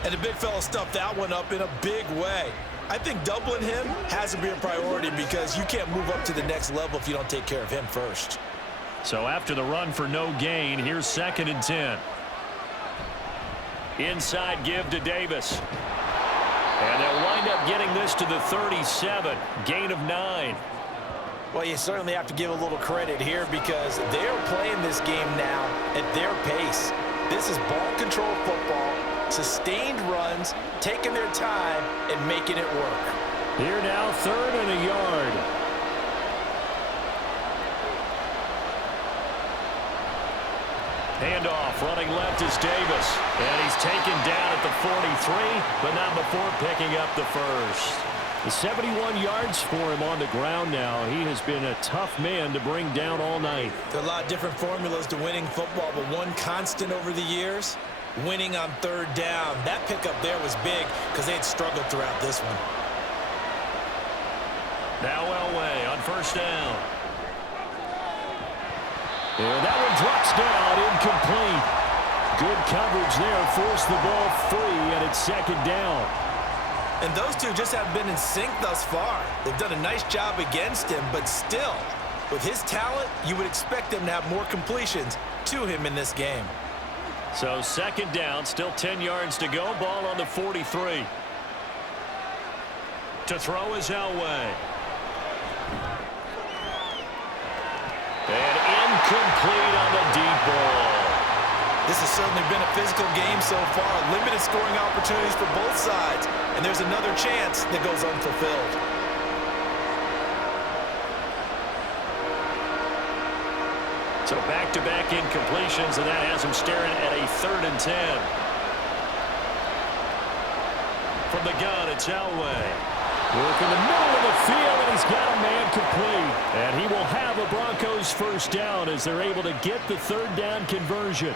And the big fella stuffed that one up in a big way. I think doubling him has to be a priority because you can't move up to the next level if you don't take care of him first. So after the run for no gain, here's 2nd and 10. Inside give to Davis. And they'll wind up getting this to the 37. Gain of 9. Well, you certainly have to give a little credit here because they're playing this game now at their pace. This is ball control football, sustained runs, taking their time, and making it work. Here now, 3rd and a yard. Handoff, running left is Davis. And he's taken down at the 43, but not before picking up the first. 71 yards for him on the ground now. He has been a tough man to bring down all night. There are a lot of different formulas to winning football, but one constant over the years, winning on 3rd down. That pickup there was big because they had struggled throughout this one. Now Elway on 1st down. And that one drops down, incomplete. Good coverage there, forced the ball free, and it's 2nd down. And those two just haven't been in sync thus far. They've done a nice job against him, but still, with his talent, you would expect them to have more completions to him in this game. So 2nd down, still 10 yards to go. Ball on the 43. To throw is Elway. And incomplete on the deep ball. This has certainly been a physical game so far. Limited scoring opportunities for both sides. And there's another chance that goes unfulfilled. So back-to-back incompletions, and that has him staring at a 3rd and 10. From the gun, it's Elway. Work in the middle of the field, and he's got a man complete. And he will have a Broncos 1st down as they're able to get the 3rd down conversion.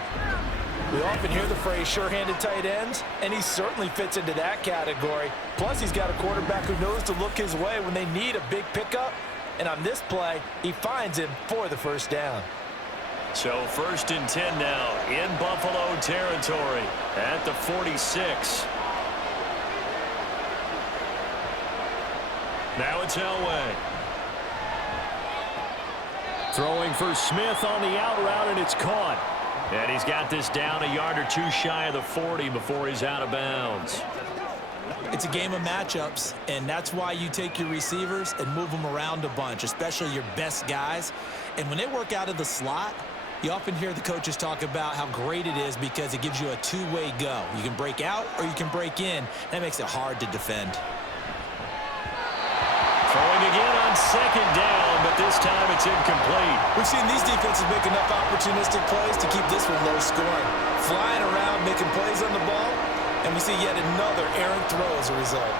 We often hear the phrase sure-handed tight ends, and he certainly fits into that category. Plus, he's got a quarterback who knows to look his way when they need a big pickup. And on this play, he finds him for the 1st down. So 1st and 10 now in Buffalo territory at the 46. Now it's Elway. Throwing for Smith on the out route, and it's caught. And he's got this down a yard or two shy of the 40 before he's out of bounds. It's a game of matchups, and that's why you take your receivers and move them around a bunch, especially your best guys. And when they work out of the slot, you often hear the coaches talk about how great it is because it gives you a two-way go. You can break out or you can break in. That makes it hard to defend. Throwing again on 2nd down, but this time it's incomplete. We've seen these defenses make enough opportunistic plays to keep this one low scoring. Flying around, making plays on the ball, and we see yet another errant throw as a result.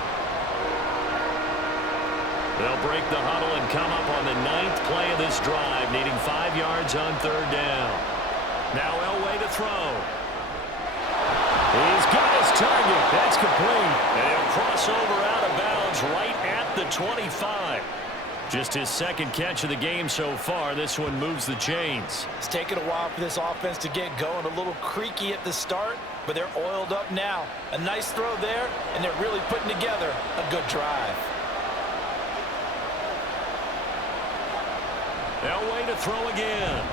They'll break the huddle and come up on the 9th play of this drive, needing 5 yards on 3rd down. Now Elway to throw. He's got his target. That's complete. And he'll cross over out of bounds right at the 25. Just his 2nd catch of the game so far. This one moves the chains. It's taken a while for this offense to get going. A little creaky at the start, but they're oiled up now. A nice throw there, and they're really putting together a good drive. Elway to throw again.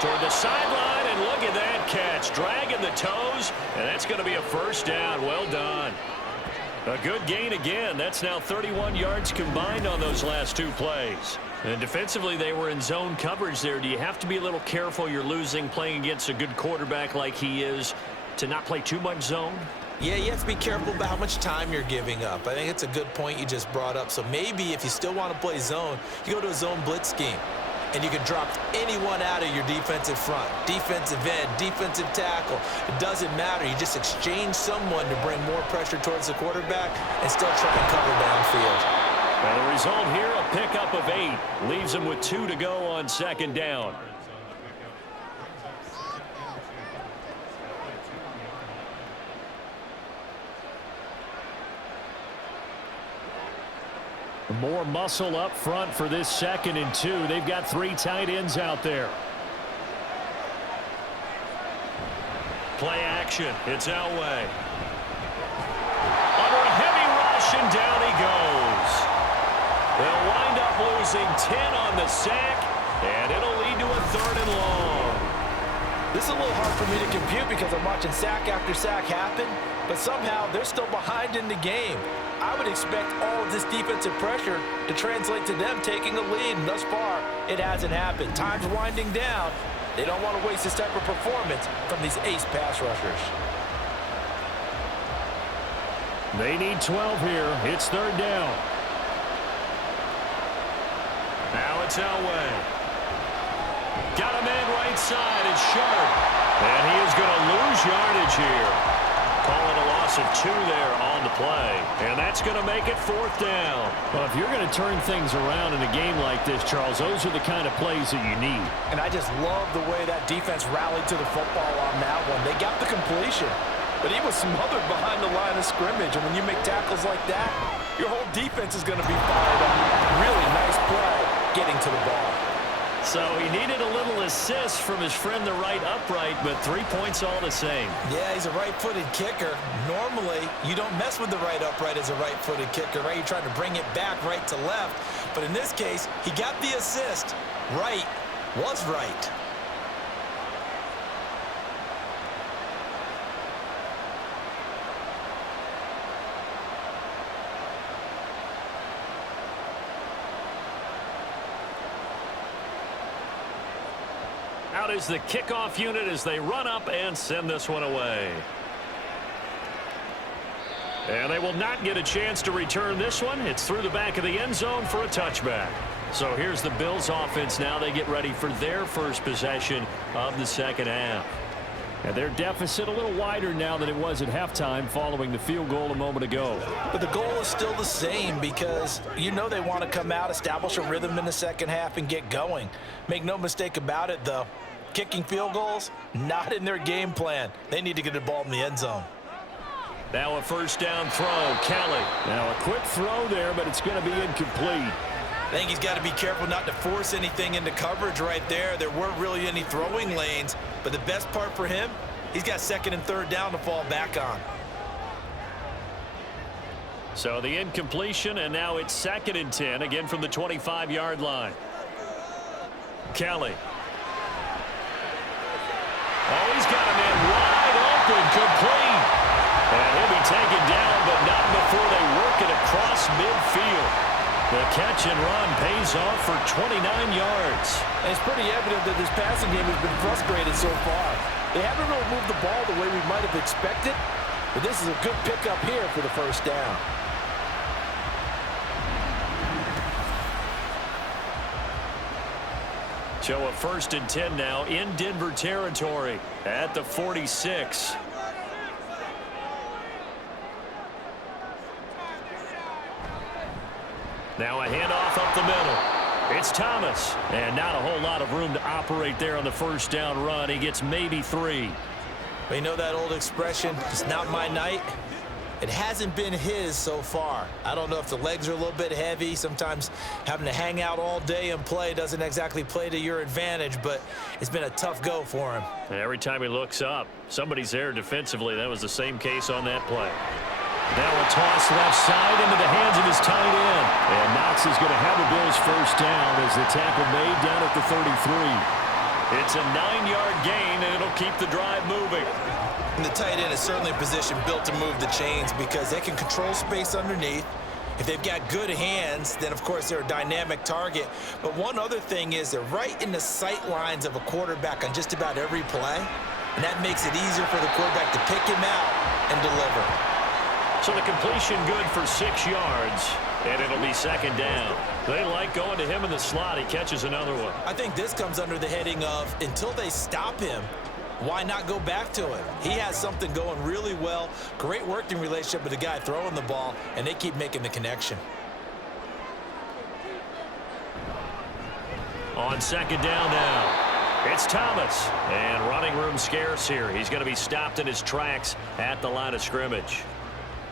Toward the sideline, and look at that catch. Dragging the toes, and that's going to be a 1st down. Well done. A good gain again. That's now 31 yards combined on those last 2 plays. And defensively, they were in zone coverage there. Do you have to be a little careful you're losing playing against a good quarterback like he is to not play too much zone? Yeah, you have to be careful about how much time you're giving up. I think it's a good point you just brought up. So maybe if you still want to play zone, you go to a zone blitz scheme. And you can drop anyone out of your defensive front, defensive end, defensive tackle. It doesn't matter. You just exchange someone to bring more pressure towards the quarterback and still try and cover downfield. Well, the result here, a pickup of 8. Leaves them with 2 to go on 2nd down. More muscle up front for this 2nd and 2. They've got 3 tight ends out there. Play action. It's Elway. Under a heavy rush, and down he goes. They'll wind up losing 10 on the sack, and it'll lead to a 3rd and long. This is a little hard for me to compute because I'm watching sack after sack happen, but somehow they're still behind in the game. I would expect all of this defensive pressure to translate to them taking a lead, and thus far, it hasn't happened. Time's winding down. They don't want to waste this type of performance from these ace pass rushers. They need 12 here. It's 3rd down. Now it's Elway. Got a man right side. It's Sharp. And he is going to lose yardage here. Call it a loss of 2 there on the play. And that's going to make it 4th down. Well, if you're going to turn things around in a game like this, Charles, those are the kind of plays that you need. And I just love the way that defense rallied to the football on that one. They got the completion, but he was smothered behind the line of scrimmage. And when you make tackles like that, your whole defense is going to be fired up. Really nice play getting to the ball. So he needed a little assist from his friend the right upright, but 3 points all the same. Yeah, he's a right-footed kicker. Normally, you don't mess with the right upright as a right-footed kicker, right? You're trying to bring it back right to left. But in this case, he got the assist. Right was right. Out is the kickoff unit as they run up and send this one away. And they will not get a chance to return this one. It's through the back of the end zone for a touchback. So here's the Bills offense now. They get ready for their first possession of the 2nd half. And their deficit a little wider now than it was at halftime following the field goal a moment ago. But the goal is still the same because you know they want to come out, establish a rhythm in the 2nd half, and get going. Make no mistake about it, though. Kicking field goals, not in their game plan. They need to get the ball in the end zone. Now a 1st down throw, Kelly. Now a quick throw there, but it's going to be incomplete. I think he's got to be careful not to force anything into coverage right there. There weren't really any throwing lanes, but the best part for him, he's got 2nd and 3rd down to fall back on. So the incompletion, and now it's 2nd and 10, again from the 25-yard line. Kelly. Oh, he's got a man wide open, complete. And he'll be taken down, but not before they work it across midfield. The catch and run pays off for 29 yards. And it's pretty evident that this passing game has been frustrated so far. They haven't really moved the ball the way we might have expected, but this is a good pickup here for the 1st down. So a 1st and 10 now in Denver territory at the 46. Now a handoff up the middle. It's Thomas. And not a whole lot of room to operate there on the 1st down run. He gets maybe 3. But you know that old expression, it's not my night? It hasn't been his so far. I don't know if the legs are a little bit heavy. Sometimes having to hang out all day and play doesn't exactly play to your advantage, but it's been a tough go for him. Every time he looks up, somebody's there defensively. That was the same case on that play. Now a toss left side into the hands of his tight end. And Knox is going to have a Bills 1st down as the tackle made down at the 33. It's a 9-yard gain, and it'll keep the drive moving. And the tight end is certainly a position built to move the chains because they can control space underneath. If they've got good hands, then, of course, they're a dynamic target. But one other thing is they're right in the sight lines of a quarterback on just about every play, and that makes it easier for the quarterback to pick him out and deliver. So the completion good for 6 yards, and it'll be second down. They like going to him in the slot. He catches another one. I think this comes under the heading of until they stop him, why not go back to him? He has something going really well. Great working relationship with the guy throwing the ball, and they keep making the connection. On second down now, it's Thomas. And running room scarce here. He's going to be stopped in his tracks at the line of scrimmage.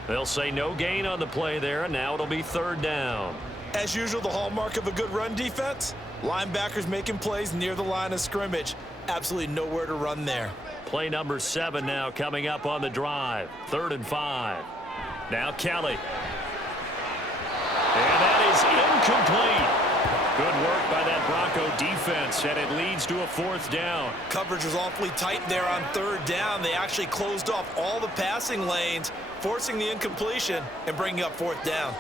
They'll say no gain on the play there, and now it'll be third down. As usual, the hallmark of a good run defense, linebackers making plays near the line of scrimmage. Absolutely nowhere to run there. Play number 7 now coming up on the drive. 3rd and 5. Now Kelly. And that is incomplete. Good work by that Bronco defense, and it leads to a 4th down. Coverage was awfully tight there on 3rd down. They actually closed off all the passing lanes, forcing the incompletion and bringing up 4th down.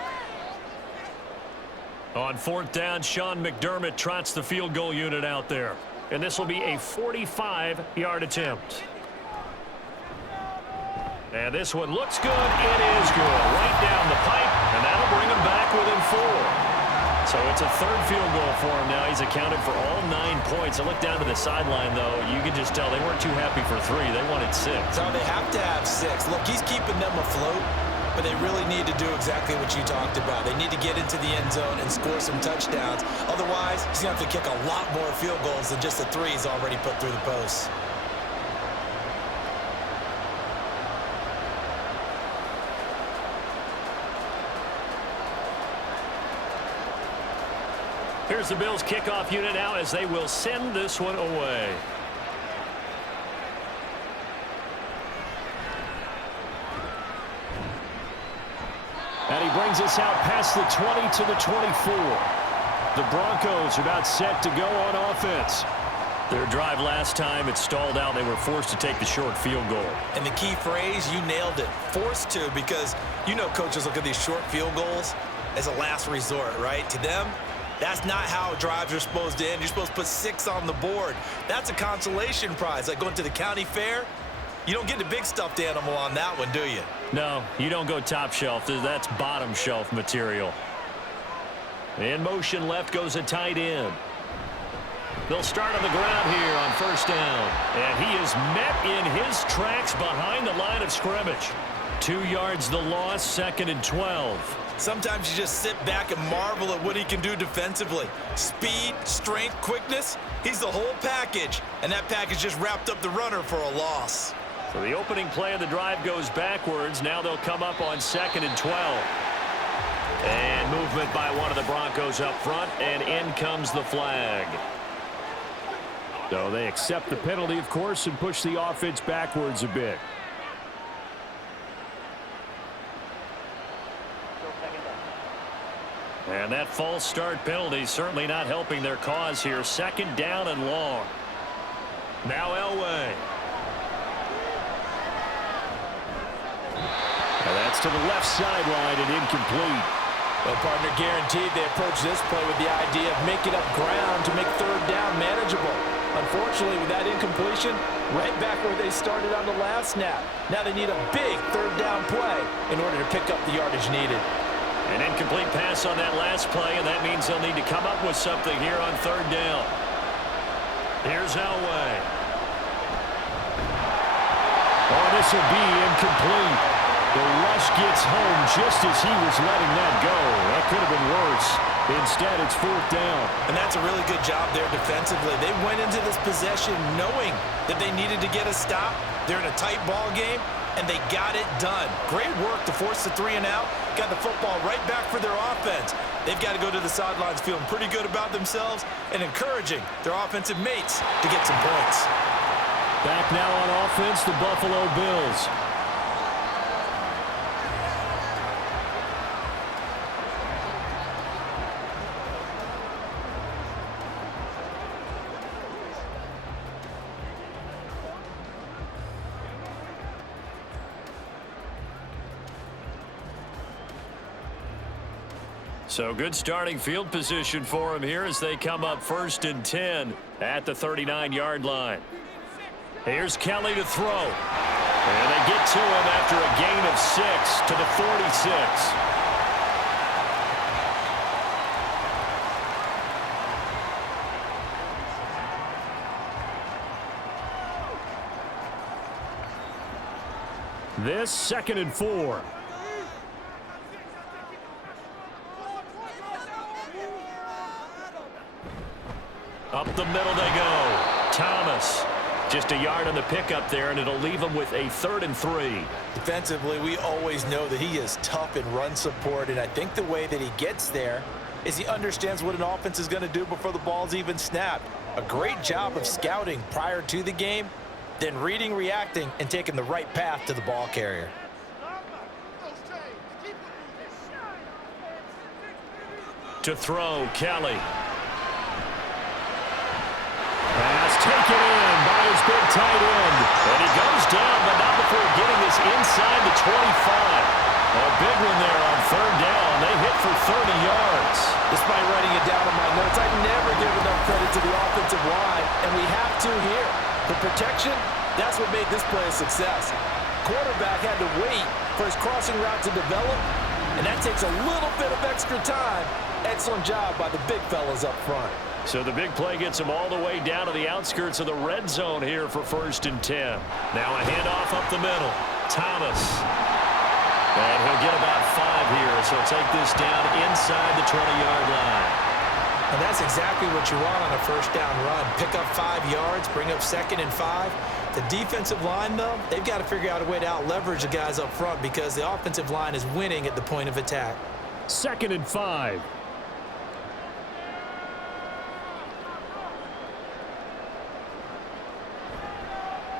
On 4th down, Sean McDermott trots the field goal unit out there. And this will be a 45-yard attempt. And this one looks good. It is good. Right down the pipe, and that'll bring him back within 4. So it's a 3rd field goal for him now. He's accounted for all 9 points. I look down to the sideline, though. You can just tell they weren't too happy for 3. They wanted 6. So they have to have 6. Look, he's keeping them afloat, but they really need to do exactly what you talked about. They need to get into the end zone and score some touchdowns. Otherwise, he's going to have to kick a lot more field goals than just the 3 he's already put through the posts. Here's the Bills kickoff unit now as they will send this one away. And he brings us out past the 20 to the 24. The Broncos are about set to go on offense. Their drive last time, it stalled out. They were forced to take the short field goal. And the key phrase, you nailed it, forced to, because you know coaches look at these short field goals as a last resort, right? To them, that's not how drives are supposed to end. You're supposed to put 6 on the board. That's a consolation prize. Like going to the county fair, you don't get the big stuffed animal on that one, do you? No, you don't go top shelf. That's bottom shelf material. In motion left goes a tight end. They'll start on the ground here on 1st down. And he is met in his tracks behind the line of scrimmage. 2 yards the loss, 2nd and 12. Sometimes you just sit back and marvel at what he can do defensively. Speed, strength, quickness, he's the whole package. And that package just wrapped up the runner for a loss. So the opening play of the drive goes backwards. Now they'll come up on 2nd and 12. And movement by one of the Broncos up front, and in comes the flag. So they accept the penalty, of course, and push the offense backwards a bit. And that false start penalty certainly not helping their cause here. 2nd down and long. Now Elway. And that's to the left sideline and incomplete. Well, partner, guaranteed they approach this play with the idea of making up ground to make 3rd down manageable. Unfortunately, with that incompletion, right back where they started on the last snap. Now they need a big 3rd down play in order to pick up the yardage needed. An incomplete pass on that last play, and that means they'll need to come up with something here on 3rd down. Here's Elway. Oh, this will be incomplete. The rush gets home just as he was letting that go. That could have been worse. Instead, it's 4th down. And that's a really good job there defensively. They went into this possession knowing that they needed to get a stop. They're in a tight ball game, and they got it done. Great work to force the 3 and out. Got the football right back for their offense. They've got to go to the sidelines feeling pretty good about themselves and encouraging their offensive mates to get some points. Back now on offense, the Buffalo Bills. So good starting field position for him here as they come up 1st and 10 at the 39-yard line. Here's Kelly to throw. And they get to him after a gain of 6 to the 46. This 2nd and 4. Up the middle they go. Thomas. Just a yard on the pickup there, and it'll leave him with a 3rd and 3. Defensively, we always know that he is tough in run support, and I think the way that he gets there is he understands what an offense is going to do before the ball's even snapped. A great job of scouting prior to the game, then reading, reacting, and taking the right path to the ball carrier. To throw, Kelly. Pass taken in by his big tight end. And he goes down, but not before getting this inside the 25. A big one there on 3rd down. They hit for 30 yards. Despite writing it down in my notes, I never give enough credit to the offensive line, and we have to here. The protection, that's what made this play a success. Quarterback had to wait for his crossing route to develop, and that takes a little bit of extra time. Excellent job by the big fellas up front. So the big play gets him all the way down to the outskirts of the red zone here for 1st and 10. Now a handoff up the middle. Thomas. And he'll get about 5 here, so he'll take this down inside the 20-yard line. And that's exactly what you want on a 1st down run. Pick up 5 yards, bring up 2nd and 5. The defensive line, though, they've got to figure out a way to out-leverage the guys up front because the offensive line is winning at the point of attack. 2nd and 5.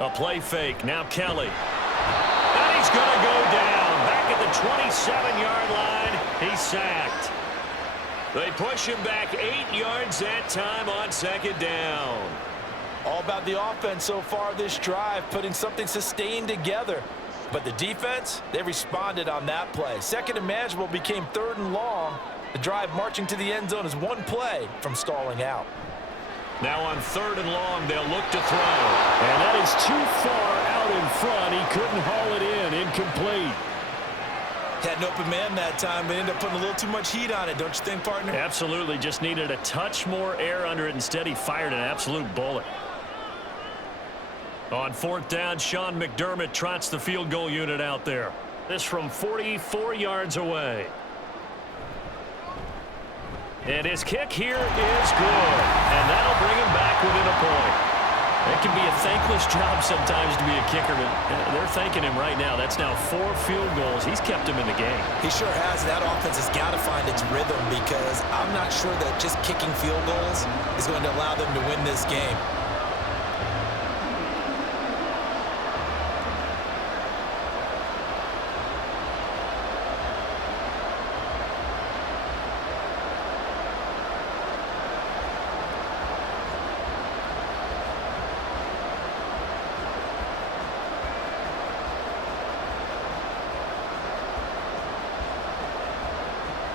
A play fake. Now Kelly. And he's going to go down. Back at the 27-yard line. He's sacked. They push him back 8 yards that time on 2nd down. All about the offense so far this drive, putting something sustained together. But the defense, they responded on that play. 2nd and manageable became 3rd and long. The drive marching to the end zone is one play from stalling out. Now on 3rd and long, they'll look to throw. And that is too far out in front. He couldn't haul it in. Incomplete. Had an open man that time, but ended up putting a little too much heat on it, don't you think, partner? Absolutely. Just needed a touch more air under it. Instead, he fired an absolute bullet. On 4th down, Sean McDermott trots the field goal unit out there. This from 44 yards away. And his kick here is good. And that'll bring him back within a point. It can be a thankless job sometimes to be a kicker, but they're thanking him right now. That's now 4 field goals. He's kept him in the game. He sure has. That offense has got to find its rhythm because I'm not sure that just kicking field goals is going to allow them to win this game.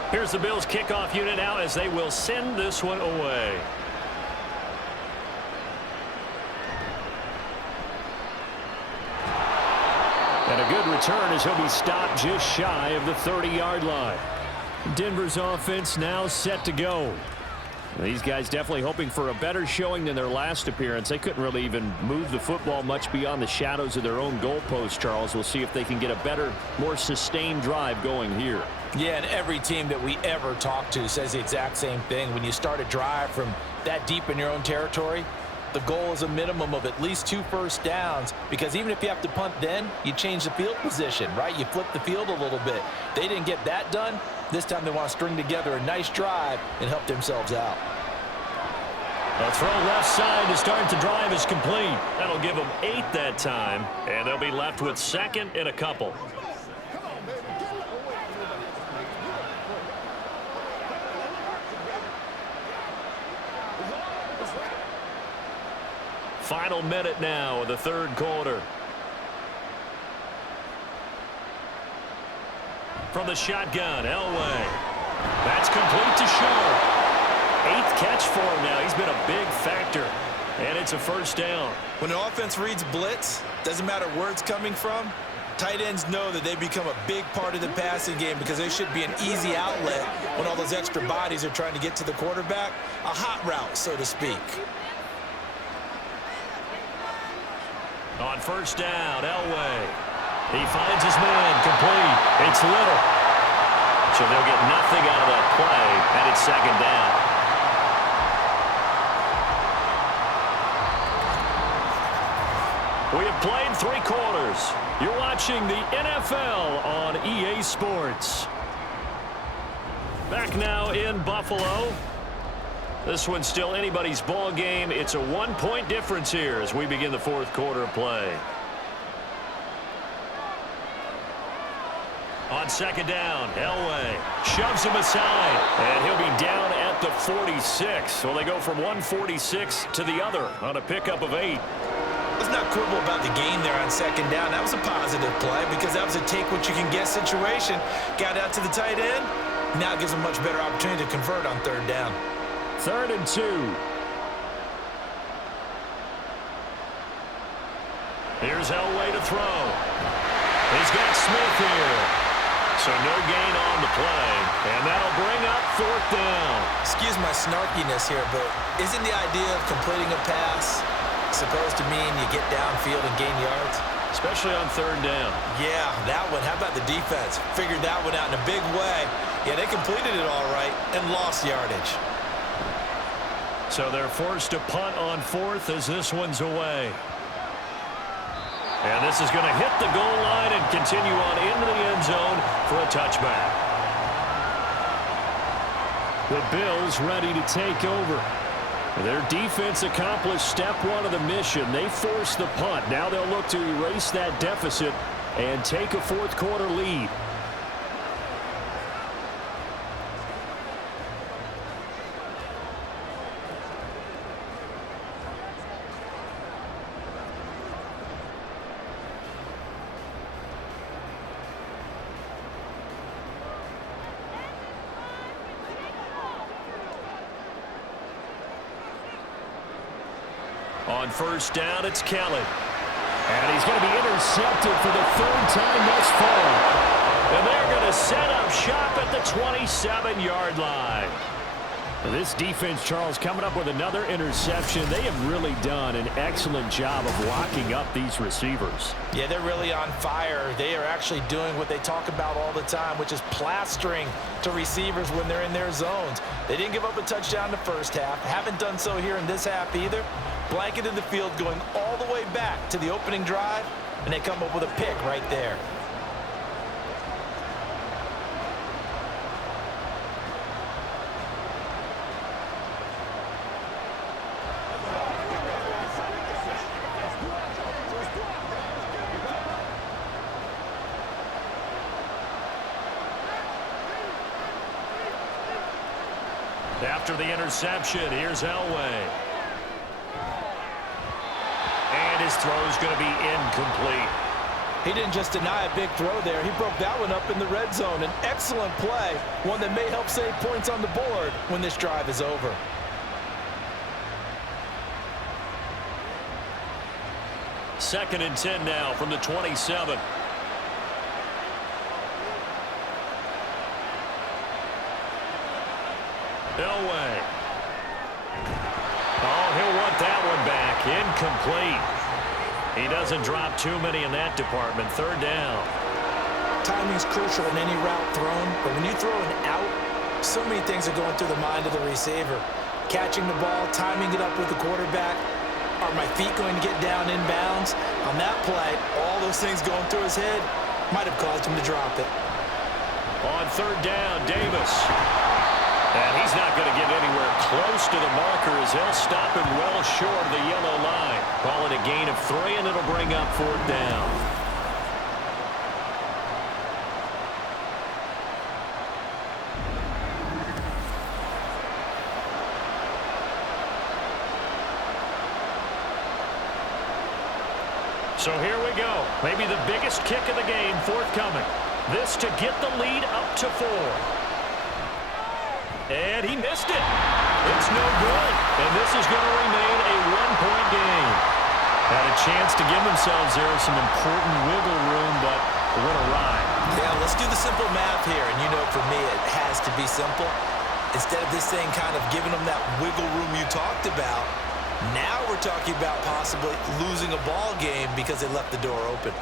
Here's the Bills kickoff unit now as they will send this one away. And a good return as he'll be stopped just shy of the 30-yard line. Denver's offense now set to go. These guys definitely hoping for a better showing than their last appearance. They couldn't really even move the football much beyond the shadows of their own goalpost, Charles. We'll see if they can get a better, more sustained drive going here. Yeah, and every team that we ever talk to says the exact same thing. When you start a drive from that deep in your own territory, the goal is a minimum of at least 2 first downs because even if you have to punt then, you change the field position, right? You flip the field a little bit. They didn't get that done. This time they want to string together a nice drive and help themselves out. A throw left side to start the drive is complete. That'll give them 8 that time, and they'll be left with 2nd and a couple. Final minute now of the 3rd quarter. From the shotgun, Elway. That's complete to Shaw. 8th catch for him now. He's been a big factor. And it's a first down. When the offense reads blitz, doesn't matter where it's coming from, tight ends know that they become a big part of the passing game because they should be an easy outlet when all those extra bodies are trying to get to the quarterback. A hot route, so to speak. On first down, Elway. He finds his man, complete. It's Little. So they'll get nothing out of that play, and it's second down. We have played 3 quarters. You're watching the NFL on EA Sports. Back now in Buffalo. This one's still anybody's ball game. It's a 1-point difference here as we begin the 4th quarter of play. On second down, Elway shoves him aside, and he'll be down at the 46. So they go from 146 to the other on a pickup of 8. Let's not quibble about the gain there on second down. That was a positive play because that was a take-what-you-can-get situation. Got out to the tight end. Now it gives them a much better opportunity to convert on third down. 3rd and 2. Here's Elway to throw. He's got Smith here. So no gain on the play, and that'll bring up 4th down. Excuse my snarkiness here, but isn't the idea of completing a pass supposed to mean you get downfield and gain yards? Especially on 3rd down. Yeah, that one. How about the defense? Figured that one out in a big way. Yeah, they completed it all right and lost yardage. So they're forced to punt on 4th as this one's away. And this is going to hit the goal line and continue on into the end zone for a touchback. The Bills ready to take over. Their defense accomplished step 1 of the mission. They forced the punt. Now they'll look to erase that deficit and take a 4th quarter lead. On first down, it's Kelly. And he's going to be intercepted for the 3rd time thus far. And they're going to set up shop at the 27-yard line. This defense, Charles, coming up with another interception. They have really done an excellent job of locking up these receivers. Yeah, they're really on fire. They are actually doing what they talk about all the time, which is plastering to receivers when they're in their zones. They didn't give up a touchdown in the first half. Haven't done so here in this half either. Blanketed the field going all the way back to the opening drive, and they come up with a pick right there. After the interception, here's Elway. And his throw's going to be incomplete. He didn't just deny a big throw there. He broke that one up in the red zone. An excellent play, one that may help save points on the board when this drive is over. Second and 10 now from the 27. Elway. Oh, he'll want that one back. Incomplete. He doesn't drop too many in that department. 3rd down. Timing's crucial in any route thrown, but when you throw an out, so many things are going through the mind of the receiver. Catching the ball, timing it up with the quarterback. Are my feet going to get down inbounds? On that play, all those things going through his head might have caused him to drop it. On 3rd down, Davis. And he's not going to get anywhere close to the marker as they'll stop him well short of the yellow line. Call it a gain of 3, and it'll bring up 4th down. So here we go. Maybe the biggest kick of the game forthcoming. This to get the lead up to 4. And he missed it. It's no good. And this is going to remain a one-point game. Had a chance to give themselves there some important wiggle room, but what a ride. Yeah, let's do the simple math here. And you know, for me, it has to be simple. Instead of this thing kind of giving them that wiggle room you talked about, now we're talking about possibly losing a ball game because they left the door open.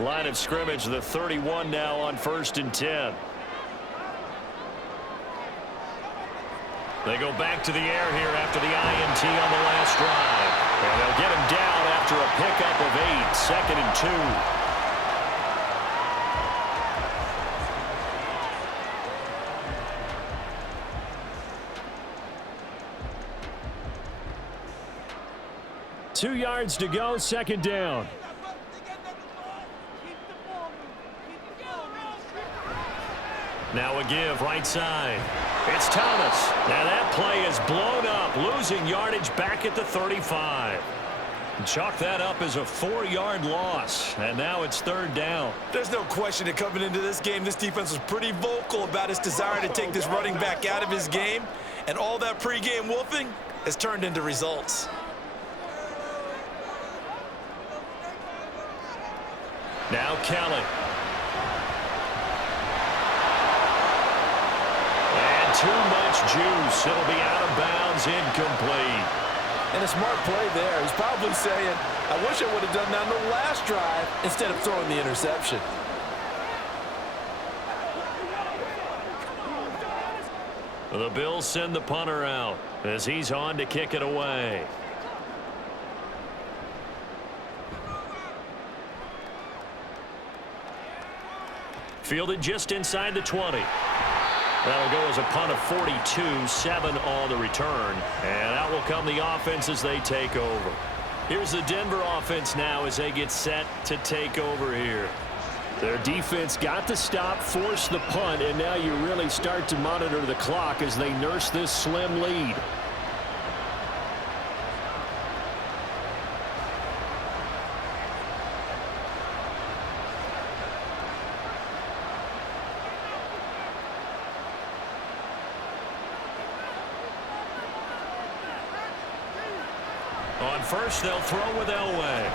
Line of scrimmage, the 31 now on 1st and 10. They go back to the air here after the INT on the last drive. And they'll get him down after a pickup of 8, 2nd and 2. 2 yards to go, 2nd down. Now a give right side. It's Thomas. Now that play is blown up, losing yardage back at the 35. Chalk that up as a 4-yard loss, and now it's 3rd down. There's no question that coming into this game, this defense was pretty vocal about its desire to take this running back out of his game, and all that pregame wolfing has turned into results. Now Kelly. Too much juice. It'll be out of bounds, incomplete. And a smart play there. He's probably saying, I wish I would have done that on the last drive instead of throwing the interception. The Bills send the punter out as he's on to kick it away. Fielded just inside the 20. That'll go as a punt of 42, 7 on the return. And out will come the offense as they take over. Here's the Denver offense now as they get set to take over here. Their defense got the stop, forced the punt, and now you really start to monitor the clock as they nurse this slim lead. On first, they'll throw with Elway.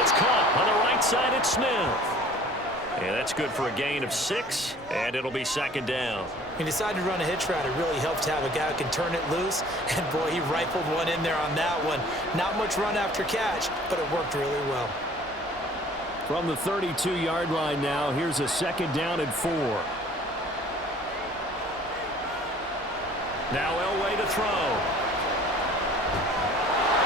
It's caught on the right side at Smith. And that's good for a gain of 6, and it'll be 2nd down. He decided to run a hitch route. It really helped to have a guy who can turn it loose. And, boy, he rifled one in there on that one. Not much run after catch, but it worked really well. From the 32-yard line now, here's a 2nd down and 4. Now Elway to throw.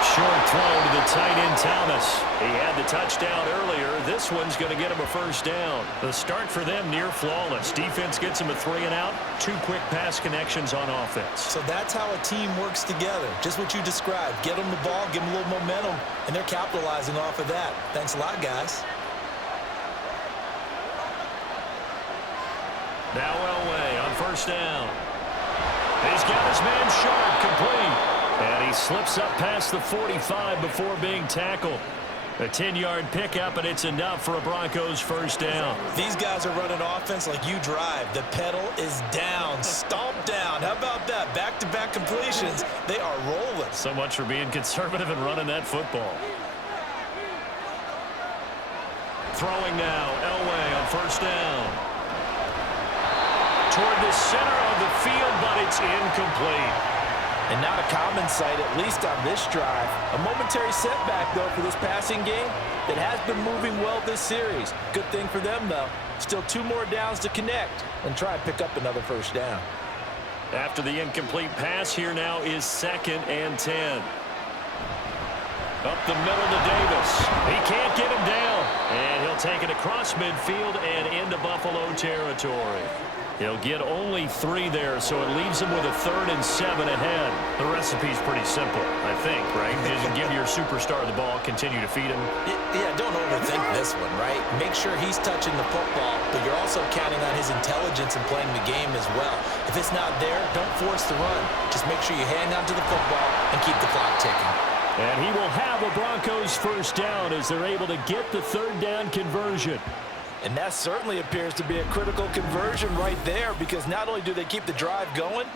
Short throw to the tight end Thomas. He had the touchdown earlier. This one's going to get him a 1st down. The start for them near flawless. Defense gets him a 3 and out. 2 quick pass connections on offense. So that's how a team works together. Just what you described. Get them the ball, give them a little momentum, and they're capitalizing off of that. Thanks a lot, guys. Now Elway on 1st down. He's got his man Sharp complete. And he slips up past the 45 before being tackled. A 10-yard pickup, and it's enough for a Broncos 1st down. These guys are running offense like you drive. The pedal is down, stomped down. How about that? Back-to-back completions. They are rolling. So much for being conservative and running that football. Throwing now, Elway on 1st down. Toward the center of the field, but it's incomplete. And not a common sight, at least on this drive. A momentary setback, though, for this passing game that has been moving well this series. Good thing for them, though. Still 2 more downs to connect and try and pick up another 1st down. After the incomplete pass, here now is 2nd and 10. Up the middle to Davis. He can't get him down. And he'll take it across midfield and into Buffalo territory. He'll get only 3 there, so it leaves him with a 3rd and 7 ahead. The recipe's pretty simple, I think, right? Just give your superstar the ball, continue to feed him. Yeah, don't overthink this one, right? Make sure he's touching the football, but you're also counting on his intelligence in playing the game as well. If it's not there, don't force the run. Just make sure you hang on to the football, And he will have a Broncos first down as they're able to get the third down conversion. And that certainly appears to be a critical conversion right there, because not only do they keep the drive going,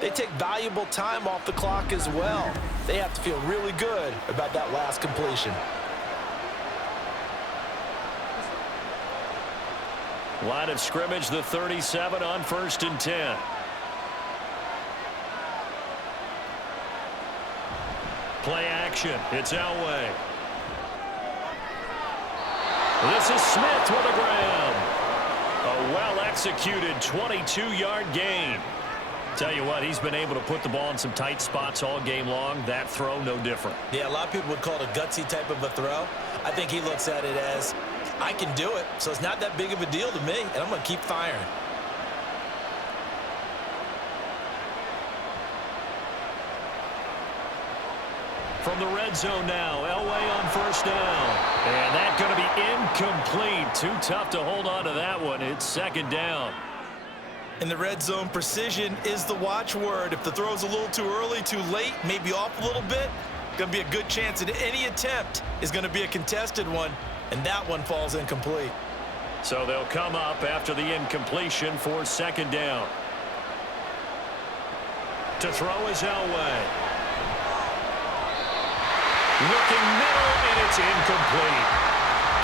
they take valuable time off the clock as well. They have to feel really good about that last completion. Line of scrimmage, the 37 on 1st and 10. Play action. It's Elway. This is Smith with a grab. A well-executed 22-yard gain. Tell you what, he's been able to put the ball in some tight spots all game long. That throw, no different. Yeah, a lot of people would call it a gutsy type of a throw. I think he looks at it as, I can do it, so it's not that big of a deal to me, and I'm going to keep firing. From the red zone now, Elway on first down. And that's going to be incomplete. Too tough to hold on to that one. It's second down. In the red zone, precision is the watchword. If the throw's a little too early, too late, maybe off a little bit, going to be a good chance that any attempt is going to be a contested one, and that one falls incomplete. So they'll come up after the incompletion for second down. To throw is Elway. Looking middle, and it's incomplete.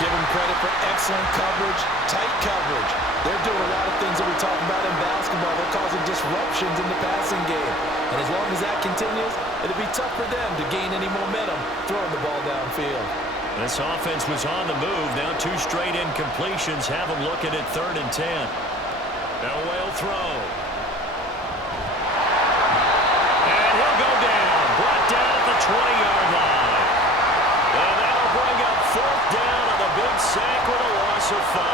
Give them credit for excellent coverage, tight coverage. They're doing a lot of things that we talk about in basketball. They're causing disruptions in the passing game. And as long as that continues, it'll be tough for them to gain any momentum throwing the ball downfield. This offense was on the move. Now 2 straight incompletions have them looking at 3rd and 10. Elway will throw. And he'll go down. Brought down at the 20-yard line. And that'll bring up 4th down on the big sack with a loss of 5.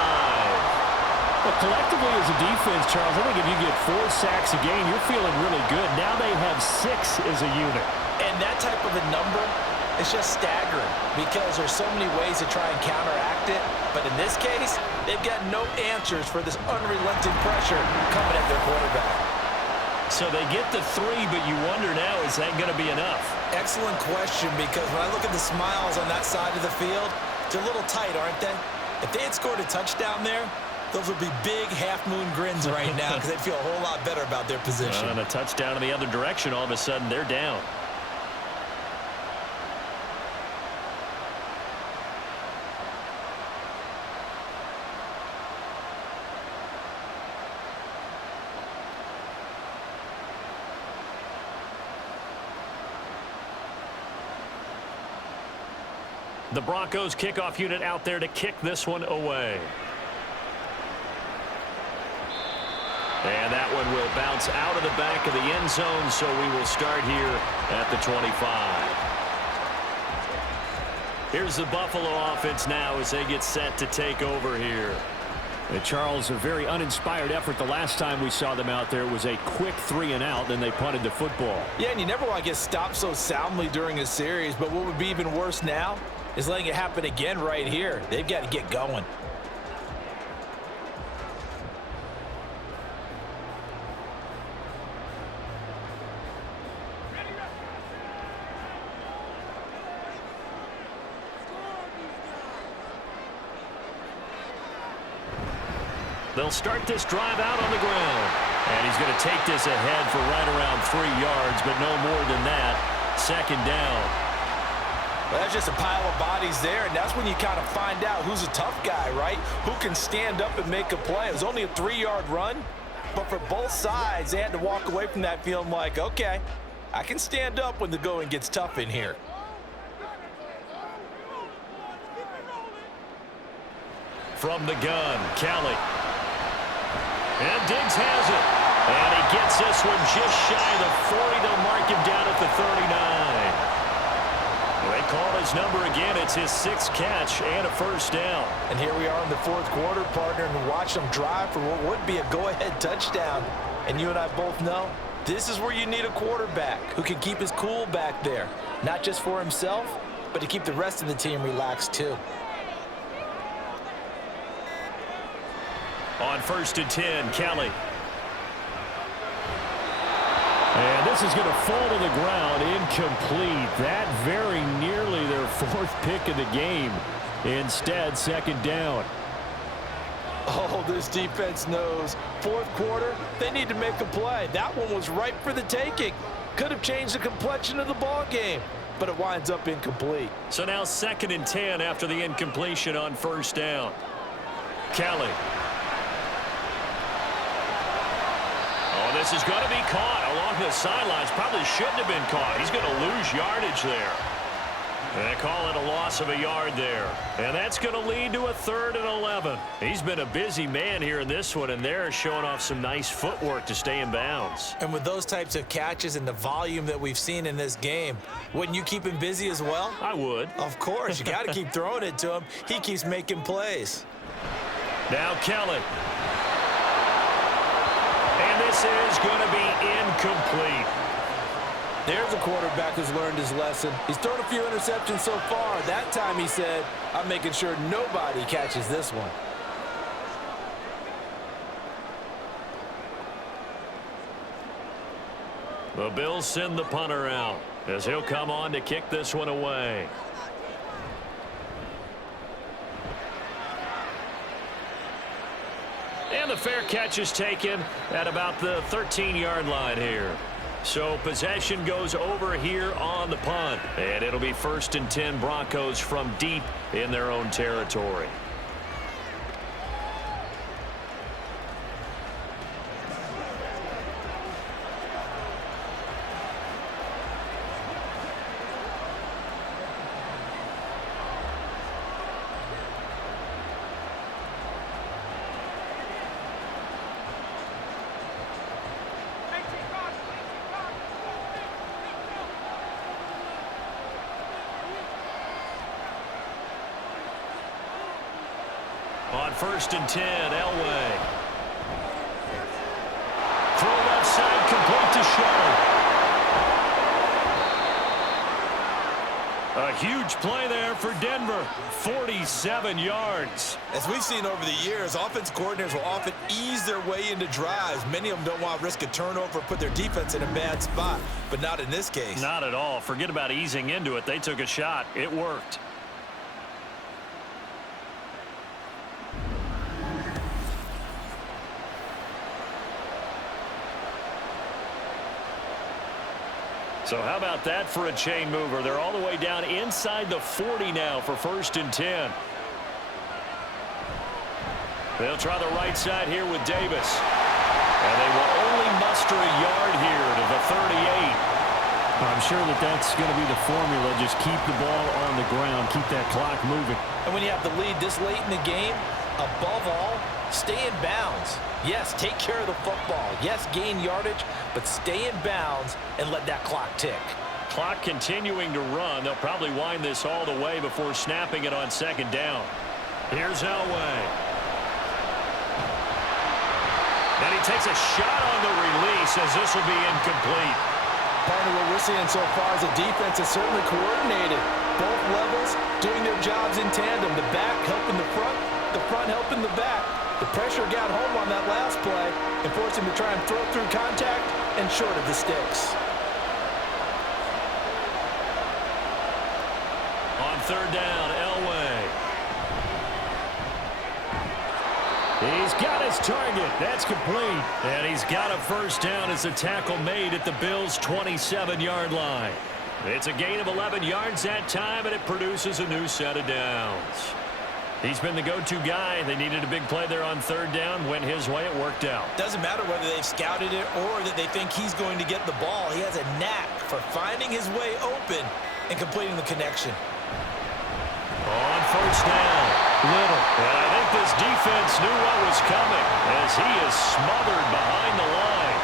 Well, collectively as a defense, Charles, I think if you get 4 sacks a game, you're feeling really good. Now they have 6 as a unit. And that type of a number, it's just staggering because there's so many ways to try and counteract it. But in this case, they've got no answers for this unrelenting pressure coming at their quarterback. So they get the 3, but you wonder now, is that going to be enough? Excellent question, because when I look at the smiles on that side of the field, they're a little tight, aren't they? If they had scored a touchdown there, those would be big half-moon grins right now because they'd feel a whole lot better about their position. And a touchdown in the other direction, all of a sudden they're down. The Broncos kickoff unit out there to kick this one away. And that one will bounce out of the back of the end zone, so we will start here at the 25. Here's the Buffalo offense now as they get set to take over here. Charles, a very uninspired effort. The last time we saw them out there was a quick 3 and out, then they punted the football. Yeah, and you never want to get stopped so soundly during a series, but what would be even worse now is letting it happen again right here. They've got to get going. They'll start this drive out on the ground. And he's going to take this ahead for right around 3 yards, but no more than that. Second down. Well, that's just a pile of bodies there, and that's when you kind of find out who's a tough guy, right? Who can stand up and make a play. It was only a 3-yard run, but for both sides, they had to walk away from that feeling like, okay, I can stand up when the going gets tough in here. From the gun, Kelly. And Diggs has it. And he gets this one just shy of the 40. They'll mark him down at the 39. They call his number again. It's his 6th catch and a first down. And here we are in the 4th quarter, partner, and watch them drive for what would be a go-ahead touchdown. And you and I both know this is where you need a quarterback who can keep his cool back there, not just for himself, but to keep the rest of the team relaxed too. On 1st and 10, Kelly. And this is going to fall to the ground, incomplete. That very nearly their 4th pick of the game. Instead, 2nd down. Oh, this defense knows. 4th quarter, they need to make a play. That one was ripe for the taking. Could have changed the complexion of the ball game, but it winds up incomplete. So now 2nd and 10 after the incompletion on 1st down. Kelly. Oh, this is going to be caught along the sidelines. Probably shouldn't have been caught. He's going to lose yardage there. They call it a loss of a yard there. And that's going to lead to a 3rd and 11. He's been a busy man here in this one, and they're showing off some nice footwork to stay in bounds. And with those types of catches and the volume that we've seen in this game, wouldn't you keep him busy as well? I would. Of course. You got to keep throwing it to him. He keeps making plays. Now Kelly. And this is going to be incomplete. There's a quarterback who's learned his lesson. He's thrown a few interceptions so far. That time he said, I'm making sure nobody catches this one. The Bills send the punter out as he'll come on to kick this one away. And the fair catch is taken at about the 13-yard line here. So possession goes over here on the punt. And it'll be 1st and 10 Broncos from deep in their own territory. On 1st and 10, Elway. Throw left side, complete to Shaw. A huge play there for Denver. 47 yards. As we've seen over the years, offense coordinators will often ease their way into drives. Many of them don't want to risk a turnover or put their defense in a bad spot, but not in this case. Not at all. Forget about easing into it. They took a shot. It worked. So how about that for a chain mover? They're all the way down inside the 40 now for 1st and 10. They'll try the right side here with Davis. And they will only muster a yard here to the 38. I'm sure that's going to be the formula. Just keep the ball on the ground. Keep that clock moving. And when you have the lead this late in the game, above all, stay in bounds. Yes, take care of the football. Yes, gain yardage, but stay in bounds and let that clock tick. Clock continuing to run. They'll probably wind this all the way before snapping it on 2nd down. Here's Elway. And he takes a shot on the release as this will be incomplete. Partner, what we're seeing so far is the defense is certainly coordinated. Both levels doing their jobs in tandem. The back helping the front helping the back. The pressure got home on that last play and forced him to try and throw through contact and short of the sticks. On 3rd down, Elway. He's got his target. That's complete. And he's got a 1st down as a tackle made at the Bills' 27-yard line. It's a gain of 11 yards that time, and it produces a new set of downs. He's been the go-to guy. They needed a big play there on 3rd down. Went his way. It worked out. Doesn't matter whether they've scouted it or that they think he's going to get the ball. He has a knack for finding his way open and completing the connection. On 1st down, Little. And I think this defense knew what was coming as he is smothered behind the line.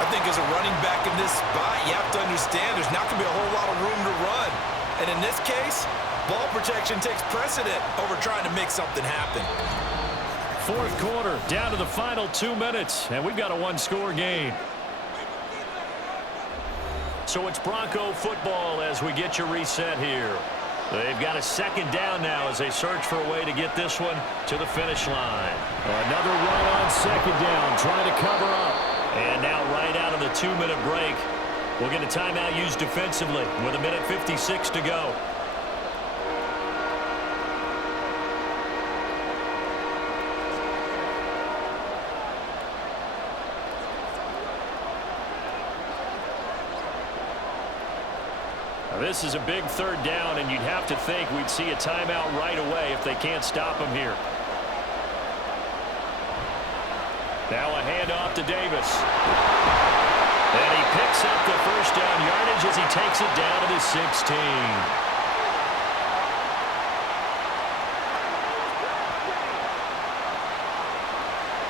I think as a running back in this spot, you have to understand there's not going to be a whole lot of room to run. And in this case, ball protection takes precedent over trying to make something happen. 4th quarter, down to the final 2 minutes, and we've got a 1-score game. So it's Bronco football as we get you reset here. They've got a 2nd down now as they search for a way to get this one to the finish line. Another run on 2nd down, trying to cover up. And now right out of the 2-minute break, We'll get a timeout used defensively with 1:56 to go. Now, this is a big third down, and you'd have to think we'd see a timeout right away if they can't stop him here. Now a handoff to Davis. And he picks up the first down yardage as he takes it down to the 16.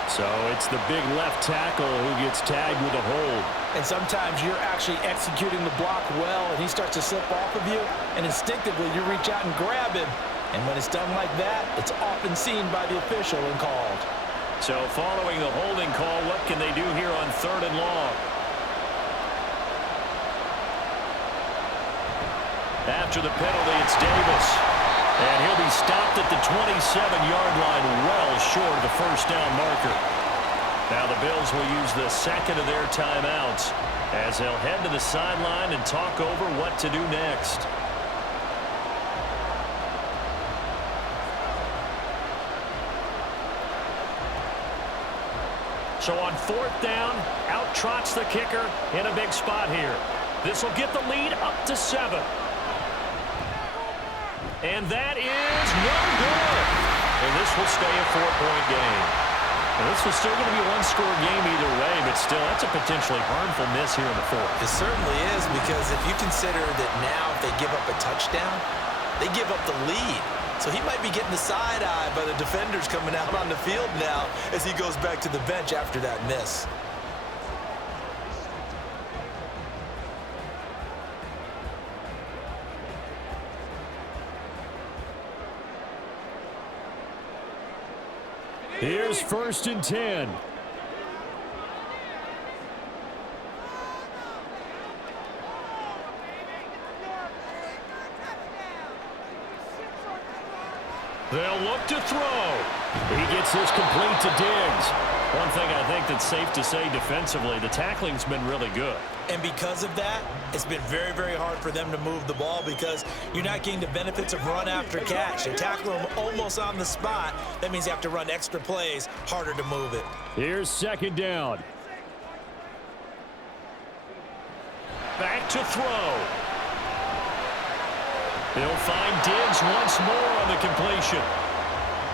So it's the big left tackle who gets tagged with a hold. And sometimes you're actually executing the block well, and he starts to slip off of you, and instinctively you reach out and grab him. And when it's done like that, it's often seen by the official and called. So following the holding call, what can they do here on 3rd and long? After the penalty, it's Davis. And he'll be stopped at the 27-yard line, well short of the first down marker. Now the Bills will use the second of their timeouts as they'll head to the sideline and talk over what to do next. So on 4th down, out trots the kicker in a big spot here. This will get the lead up to 7. And that is no good. And this will stay a 4-point game. And this was still going to be a one-score game either way, but still, that's a potentially harmful miss here in the 4th. It certainly is, because if you consider that now if they give up a touchdown, they give up the lead. So he might be getting the side eye by the defenders coming out on the field now as he goes back to the bench after that miss. Here's 1st and 10. They'll look to throw. He gets this complete to Diggs. One thing I think that's safe to say defensively, the tackling's been really good. And because of that, it's been very, very hard for them to move the ball because you're not getting the benefits of run after catch. They tackle them almost on the spot. That means you have to run extra plays, harder to move it. Here's 2nd down. Back to throw. They'll find Diggs once more on the completion.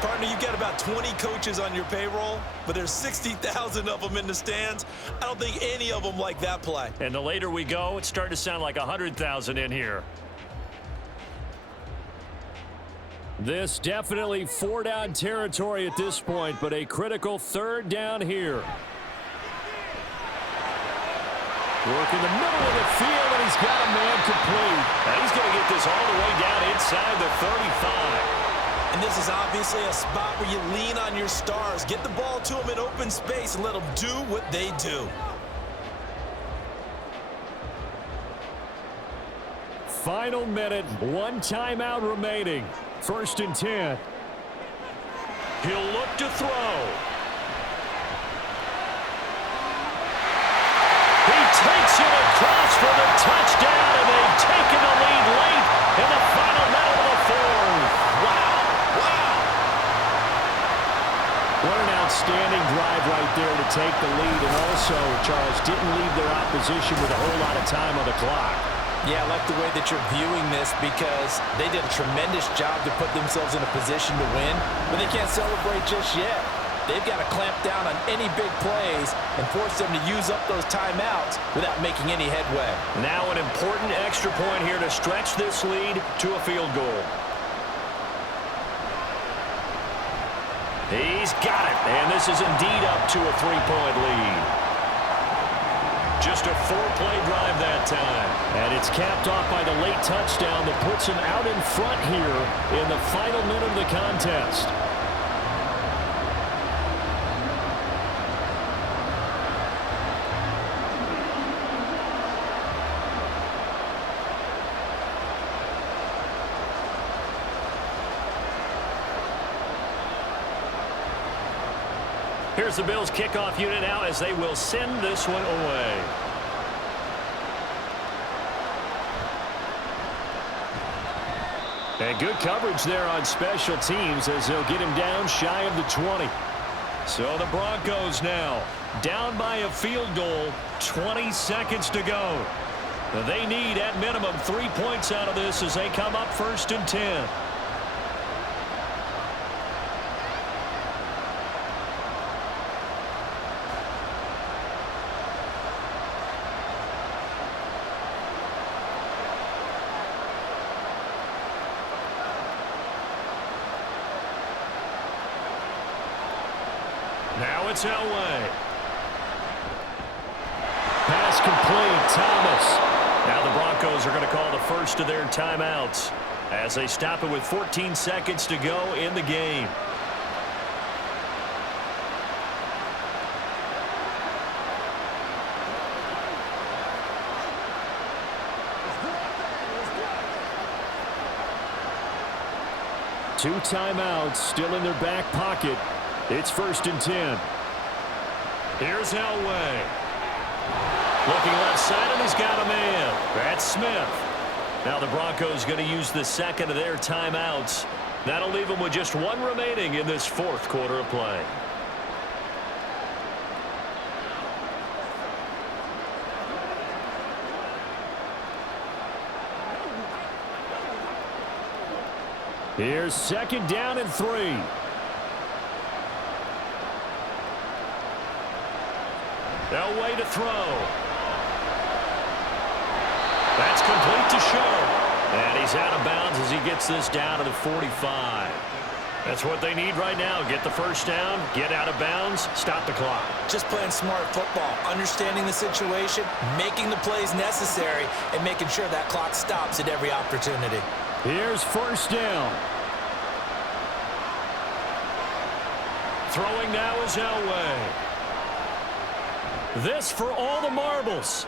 Partner, you've got about 20 coaches on your payroll, but there's 60,000 of them in the stands. I don't think any of them like that play. And the later we go, it's starting to sound like 100,000 in here. This definitely 4-down territory at this point, but a critical 3rd down here. Work in the middle of the field, and he's got a man complete. And he's going to get this all the way down inside the 35. And this is obviously a spot where you lean on your stars. Get the ball to them in open space and let them do what they do. Final minute, 1 timeout remaining. 1st and 10. He'll look to throw. He takes it across for the touchdown, and they've taken the lead late in the final minute of the 4th. Wow. What an outstanding drive right there to take the lead, and also, Charles, didn't leave their opposition with a whole lot of time on the clock. Yeah, I like the way that you're viewing this because they did a tremendous job to put themselves in a position to win, but they can't celebrate just yet. They've got to clamp down on any big plays and force them to use up those timeouts without making any headway. Now an important extra point here to stretch this lead to a field goal. He's got it, and this is indeed up to a 3-point lead. Just a 4-play drive that time. And it's capped off by the late touchdown that puts him out in front here in the final minute of the contest. Here's the Bills kickoff unit now as they will send this one away. And good coverage there on special teams as they'll get him down shy of the 20. So the Broncos now down by a field goal, 20 seconds to go. They need at minimum 3 points out of this as they come up 1st and 10. Now it's Elway. Pass complete, Thomas. Now the Broncos are going to call the first of their timeouts as they stop it with 14 seconds to go in the game. Two timeouts still in their back pocket. It's 1st and 10. Here's Elway. Looking left side, and he's got a man. That's Smith. Now the Broncos going to use the second of their timeouts. That'll leave them with just one remaining in this 4th quarter of play. Here's 2nd down and 3. Elway to throw. That's complete to Sharp. And he's out of bounds as he gets this down to the 45. That's what they need right now. Get the first down, get out of bounds, stop the clock. Just playing smart football, understanding the situation, making the plays necessary, and making sure that clock stops at every opportunity. Here's 1st down. Throwing now is Elway. This for all the marbles.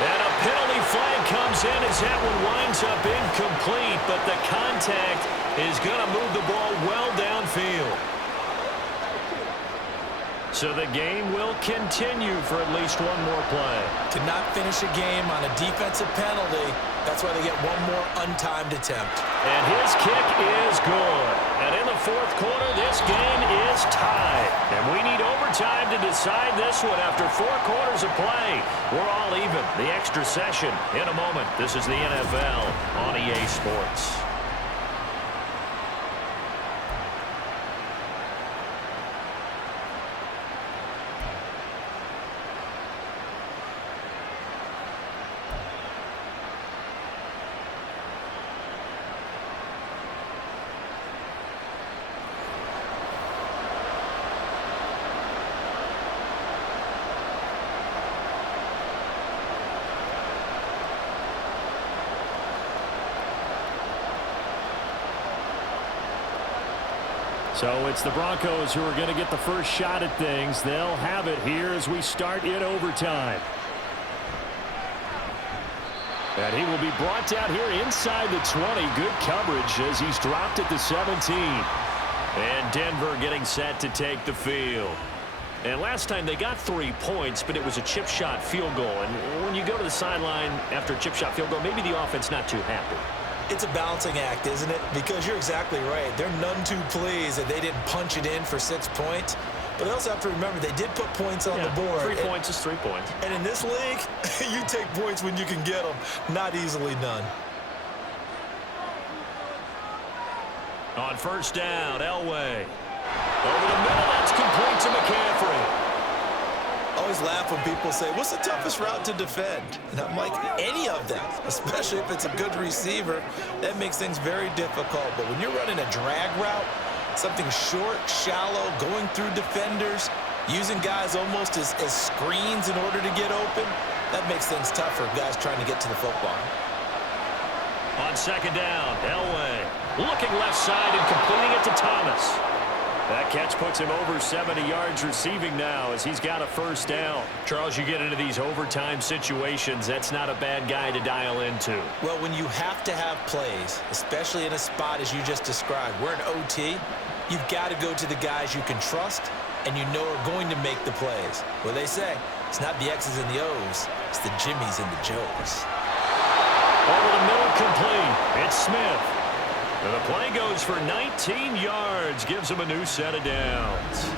And a penalty flag comes in as that one winds up incomplete, but the contact is going to move the ball well downfield. So the game will continue for at least one more play. To not finish a game on a defensive penalty, that's why they get one more untimed attempt. And his kick is good. And in the 4th quarter, this game is tied. And we need overtime to decide this one after 4 quarters of play. We're all even. The extra session in a moment. This is the NFL on EA Sports. So it's the Broncos who are going to get the first shot at things. They'll have it here as we start in overtime. And he will be brought down here inside the 20. Good coverage as he's dropped at the 17. And Denver getting set to take the field. And last time they got 3 points, but it was a chip shot field goal. And when you go to the sideline after a chip shot field goal, maybe the offense not too happy. It's a balancing act, isn't it? Because you're exactly right. They're none too pleased that they didn't punch it in for 6 points. But they also have to remember they did put points on the board. 3 points is 3 points. And in this league, you take points when you can get them. Not easily done. On 1st down, Elway. Over the middle, that's complete to McCaffrey. Always laugh when people say, what's the toughest route to defend? And I'm like, any of them, especially if it's a good receiver. That makes things very difficult. But when you're running a drag route, something short, shallow, going through defenders, using guys almost as screens in order to get open, that makes things tougher, guys trying to get to the football. On 2nd down, Elway looking left side and completing it to Thomas. That catch puts him over 70 yards receiving now as he's got a 1st down. Charles, you get into these overtime situations, that's not a bad guy to dial into. Well, when you have to have plays, especially in a spot as you just described, we're in OT, you've got to go to the guys you can trust and you know are going to make the plays. Well, they say it's not the X's and the O's, it's the Jimmys and the Joes. Over the middle, complete. And the play goes for 19 yards, gives him a new set of downs.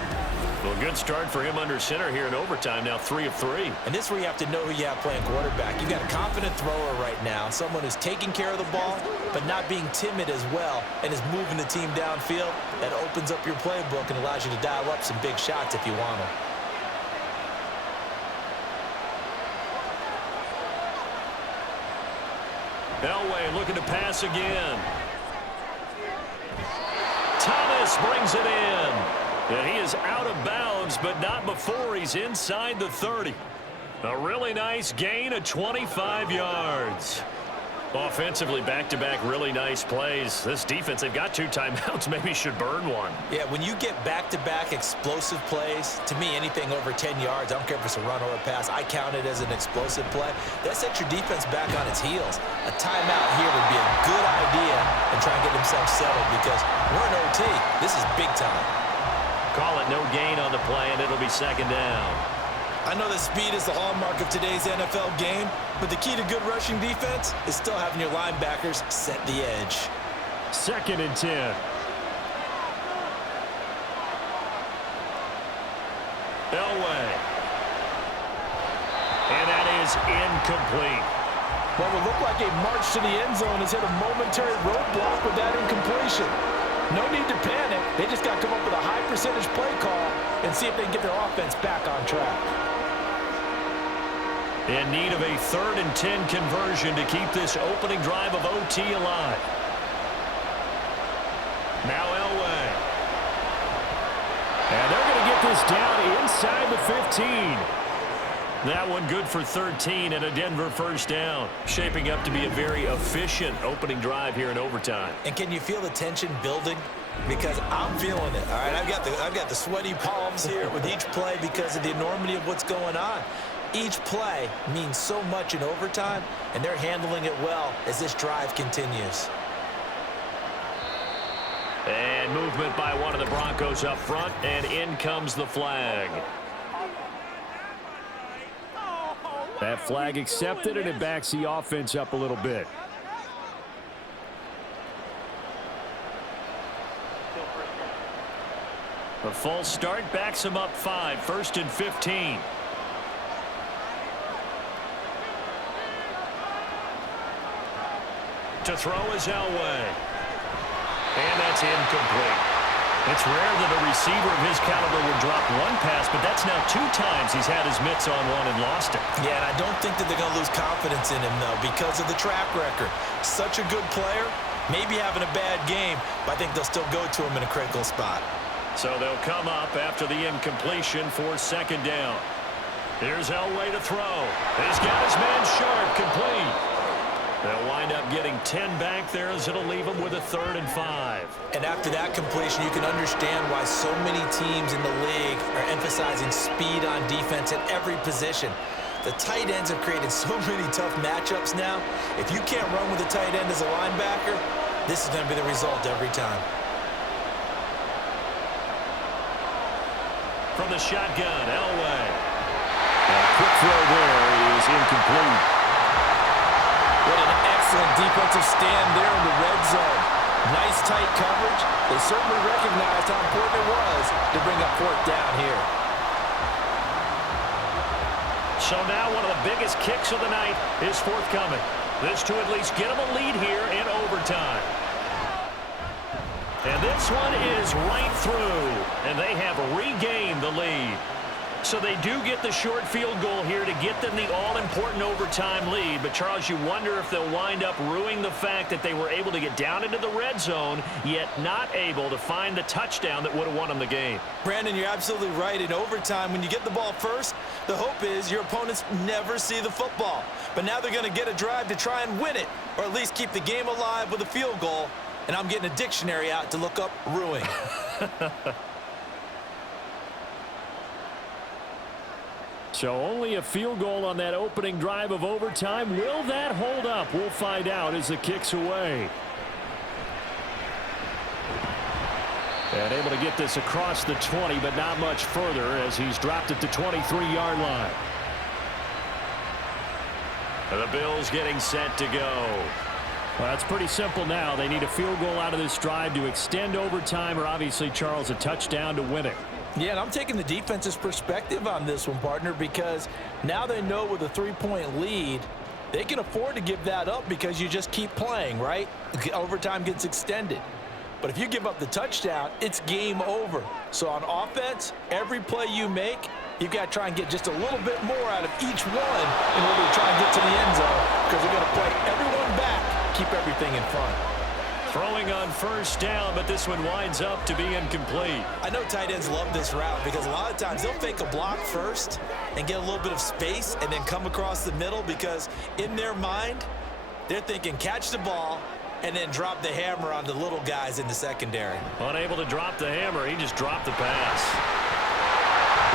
Well, good start for him under center here in overtime, now 3 of 3. And this is where you have to know who you have playing quarterback. You've got a confident thrower right now, someone who's taking care of the ball, but not being timid as well, and is moving the team downfield. That opens up your playbook and allows you to dial up some big shots if you want them. Elway looking to pass again. Thomas brings it in. And he is out of bounds, but not before he's inside the 30. A really nice gain of 25 yards. Offensively, back-to-back really nice plays. This defense, they've got 2 timeouts, maybe should burn one. Yeah, when you get back-to-back explosive plays, to me, anything over 10 yards, I don't care if it's a run or a pass, I count it as an explosive play. That sets your defense back on its heels. A timeout here would be a good idea and try and get themselves settled because we're in OT. This is big time. Call it no gain on the play, and it'll be second down. I know that speed is the hallmark of today's NFL game, but the key to good rushing defense is still having your linebackers set the edge. 2nd and 10. Elway. And that is incomplete. What will look like a march to the end zone has hit a momentary roadblock with that incompletion. No need to panic. They just got to come up with a high percentage play call and see if they can get their offense back on track. In need of a 3rd and 10 conversion to keep this opening drive of OT alive. Now Elway. And they're going to get this down inside the 15. That one good for 13 and a Denver first down. Shaping up to be a very efficient opening drive here in overtime. And can you feel the tension building? Because I'm feeling it. All right, I've got the sweaty palms here with each play because of the enormity of what's going on. Each play means so much in overtime, and they're handling it well as this drive continues. And movement by one of the Broncos up front, and in comes the flag. That flag accepted, and it backs the offense up a little bit. The false start backs him up 5, 1st and 15. To throw is Elway. And that's incomplete. It's rare that a receiver of his caliber would drop one pass, but that's now 2 times he's had his mitts on one and lost it. Yeah, and I don't think that they're going to lose confidence in him, though, because of the track record. Such a good player, maybe having a bad game, but I think they'll still go to him in a critical spot. So they'll come up after the incompletion for 2nd down. Here's Elway to throw. He's got his man Sharp, complete. They'll wind up getting 10 back there as it'll leave them with a 3rd and 5. And after that completion, you can understand why so many teams in the league are emphasizing speed on defense at every position. The tight ends have created so many tough matchups now. If you can't run with a tight end as a linebacker, this is going to be the result every time. From the shotgun, Elway. A quick throw there is incomplete. What an excellent defensive stand there in the red zone. Nice tight coverage. They certainly recognized how important it was to bring up 4th down here. So now one of the biggest kicks of the night is forthcoming. This to at least get them a lead here in overtime. And this one is right through, and they have regained the lead. So they do get the short field goal here to get them the all-important overtime lead. But, Charles, you wonder if they'll wind up ruining the fact that they were able to get down into the red zone, yet not able to find the touchdown that would have won them the game. Brandon, you're absolutely right. In overtime, when you get the ball first, the hope is your opponents never see the football. But now they're going to get a drive to try and win it, or at least keep the game alive with a field goal. And I'm getting a dictionary out to look up ruining. So only a field goal on that opening drive of overtime. Will that hold up? We'll find out as the kick's away. And able to get this across the 20, but not much further as he's dropped it to 23-yard line. And the Bills getting set to go. Well, it's pretty simple now. They need a field goal out of this drive to extend overtime, or obviously, Charles, a touchdown to win it. Yeah, and I'm taking the defense's perspective on this one, partner, because now they know with a 3-point lead, they can afford to give that up because you just keep playing, right? Overtime gets extended. But if you give up the touchdown, it's game over. So on offense, every play you make, you've got to try and get just a little bit more out of each one in order to try and get to the end zone, because they're going to play everyone back, keep everything in front. Throwing on first down, but this one winds up to be incomplete. I know tight ends love this route because a lot of times they'll fake a block first and get a little bit of space and then come across the middle, because in their mind, they're thinking catch the ball and then drop the hammer on the little guys in the secondary. Unable to drop the hammer, he just dropped the pass.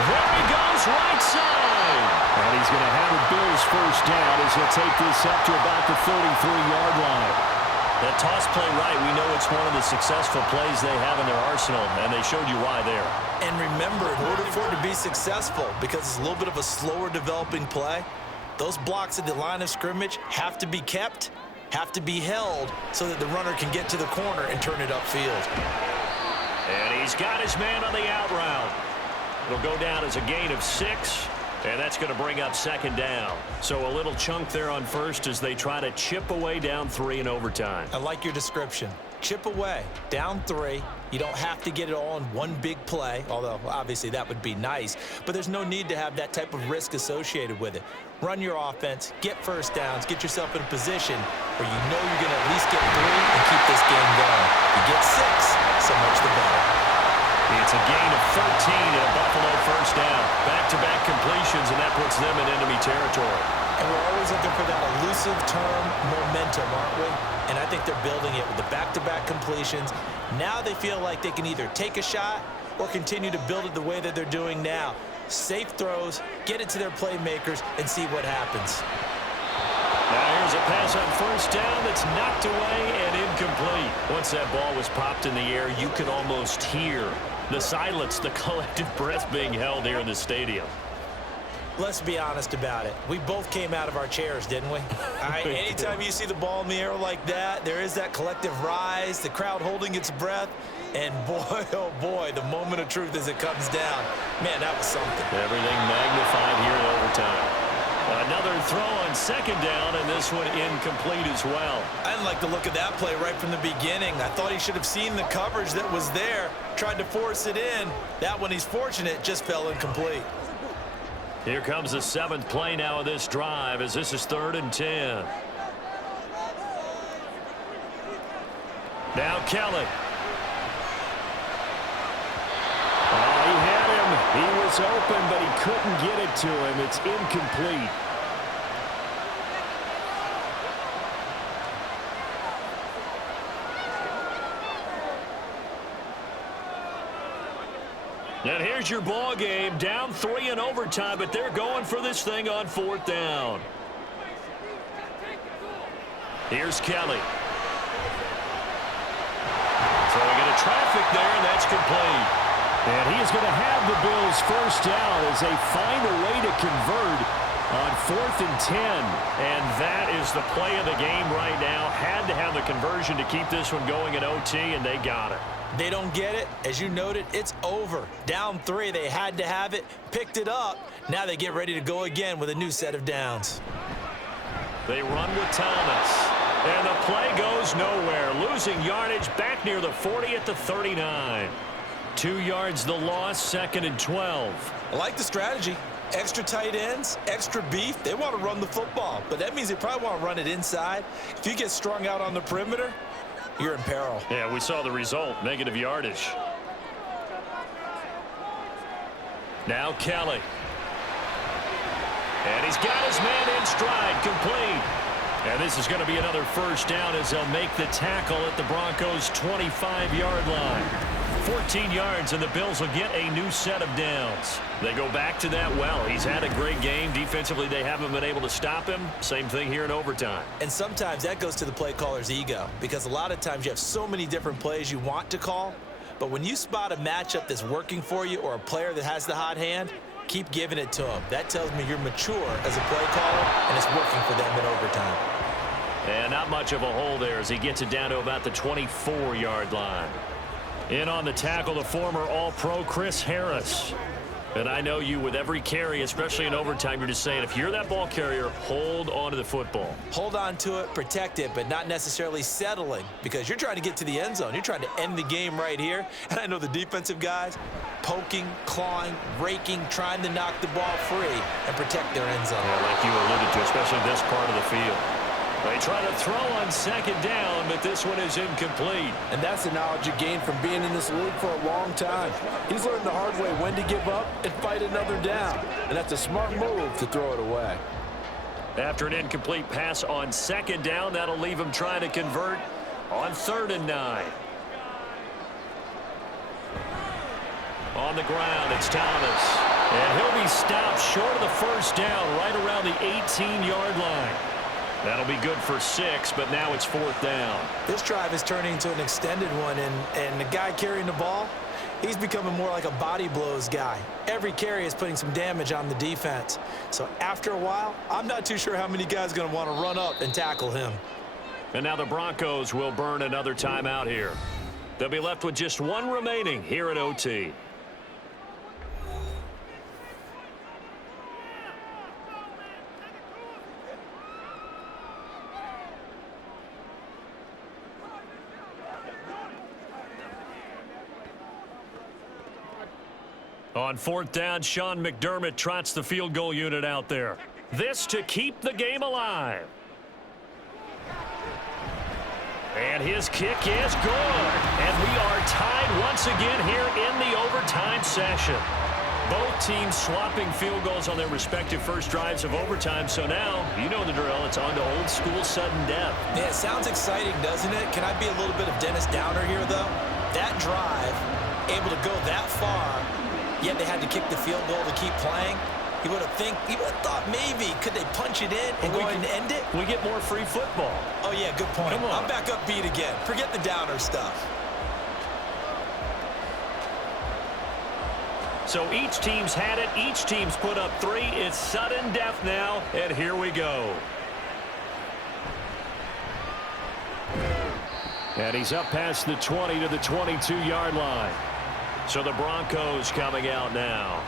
There he goes, right side. And he's going to have a Bills first down as he'll take this up to about the 33-yard line. That toss play right, we know it's one of the successful plays they have in their arsenal, and they showed you why there. And remember, in order for it to be successful, because it's a little bit of a slower developing play, those blocks at the line of scrimmage have to be kept, have to be held, so that the runner can get to the corner and turn it upfield. And he's got his man on the out route. It'll go down as a gain of 6. And that's going to bring up second down. So a little chunk there on first as they try to chip away down 3 in overtime. I like your description. Chip away, down 3. You don't have to get it all in one big play, although obviously that would be nice. But there's no need to have that type of risk associated with it. Run your offense, get first downs, get yourself in a position where you know you're going to at least get 3 and keep this game going. You get 6, so much the better. It's a gain of 13 and a Buffalo first down. Back-to-back completions, and that puts them in enemy territory. And we're always looking for that elusive term, momentum, aren't we? And I think they're building it with the back-to-back completions. Now they feel like they can either take a shot or continue to build it the way that they're doing now. Safe throws, get it to their playmakers, and see what happens. Now here's a pass on first down that's knocked away and incomplete. Once that ball was popped in the air, you could almost hear the silence, the collective breath being held here in the stadium. Let's be honest about it. We both came out of our chairs, didn't we? All right, anytime you see the ball in the air like that, there is that collective rise, the crowd holding its breath, and boy, oh boy, the moment of truth as it comes down. Man, that was something. Everything magnified here in overtime. Another throw on second down, and this one incomplete as well. I didn't like the look of that play right from the beginning. I thought he should have seen the coverage that was there, tried to force it in. That one, he's fortunate, just fell incomplete. Here comes the 7th play now of this drive as this is 3rd and 10. Now Kelly. Oh, he had him. He was open, but he couldn't get it to him. It's incomplete. And here's your ball game. Down 3 in overtime, but they're going for this thing on 4th down. Here's Kelly. Throwing into traffic there, and that's complete. And he is going to have the Bills first down as they find a way to convert on 4th and 10. And that is the play of the game right now. Had to have the conversion to keep this one going in OT, and they got it. They don't get it. As you noted, it's over. Down 3, they had to have it, picked it up. Now they get ready to go again with a new set of downs. They run with Thomas. And the play goes nowhere. Losing yardage back near the 40 at the 39. 2 yards the loss, 2nd and 12. I like the strategy. Extra tight ends, extra beef. They want to run the football, but that means they probably want to run it inside. If you get strung out on the perimeter, you're in peril. Yeah, we saw the result, negative yardage. Now Kelly. And he's got his man in stride, complete. And this is going to be another first down as they'll make the tackle at the Broncos' 25-yard line. 14 yards, and the Bills will get a new set of downs. They go back to that well. He's had a great game. Defensively, they haven't been able to stop him. Same thing here in overtime. And sometimes that goes to the play caller's ego, because a lot of times you have so many different plays you want to call, but when you spot a matchup that's working for you or a player that has the hot hand, keep giving it to him. That tells me you're mature as a play caller, and it's working for them in overtime. And not much of a hole there as he gets it down to about the 24-yard line. In on the tackle, the former All-Pro Chris Harris. And I know you with every carry, especially in overtime, you're just saying, if you're that ball carrier, hold on to the football. Hold on to it, protect it, but not necessarily settling because you're trying to get to the end zone. You're trying to end the game right here. And I know the defensive guys poking, clawing, raking, trying to knock the ball free and protect their end zone. Yeah, like you alluded to, especially this part of the field. They try to throw on second down, but this one is incomplete. And that's the knowledge you gain from being in this league for a long time. He's learned the hard way when to give up and fight another down. And that's a smart move to throw it away. After an incomplete pass on second down, that'll leave him trying to convert on 3rd and 9. On the ground, it's Thomas. And he'll be stopped short of the first down right around the 18-yard line. That'll be good for 6, but now it's 4th down. This drive is turning into an extended one, and the guy carrying the ball, he's becoming more like a body blows guy. Every carry is putting some damage on the defense. So after a while, I'm not too sure how many guys are going to want to run up and tackle him. And now the Broncos will burn another timeout here. They'll be left with just one remaining here at OT. On 4th down, Sean McDermott trots the field goal unit out there. This to keep the game alive. And his kick is good. And we are tied once again here in the overtime session. Both teams swapping field goals on their respective first drives of overtime. So now, you know the drill. It's on to old school sudden death. Yeah, it sounds exciting, doesn't it? Can I be a little bit of Dennis Downer here, though? That drive, able to go that far, yet they had to kick the field goal to keep playing. You would have thought maybe could they punch it in and go ahead and end it? We get more free football. Oh yeah, good point. Come on. I'm back up beat again. Forget the downer stuff. So each team's had it. Each team's put up 3. It's sudden death now, and here we go. And he's up past the 20 to the 22-yard line. So the Broncos coming out now.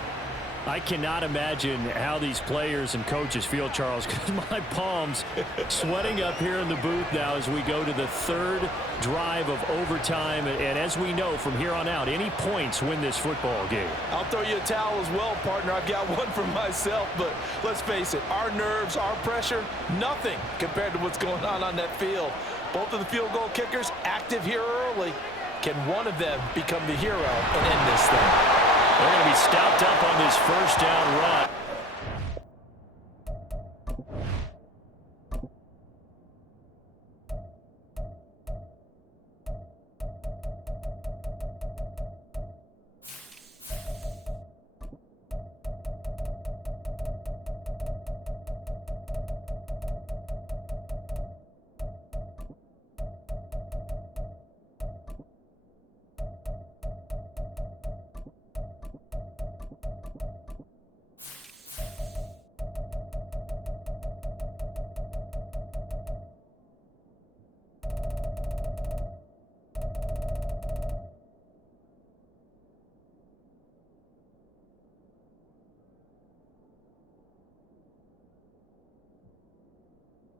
I cannot imagine how these players and coaches feel, Charles, because my palms sweating up here in the booth now as we go to the 3rd drive of overtime. And as we know from here on out, any points win this football game. I'll throw you a towel as well, partner. I've got one for myself, but let's face it, our nerves, our pressure, nothing compared to what's going on that field. Both of the field goal kickers active here early. Can one of them become the hero and end this thing? They're going to be stopped up on this first down run.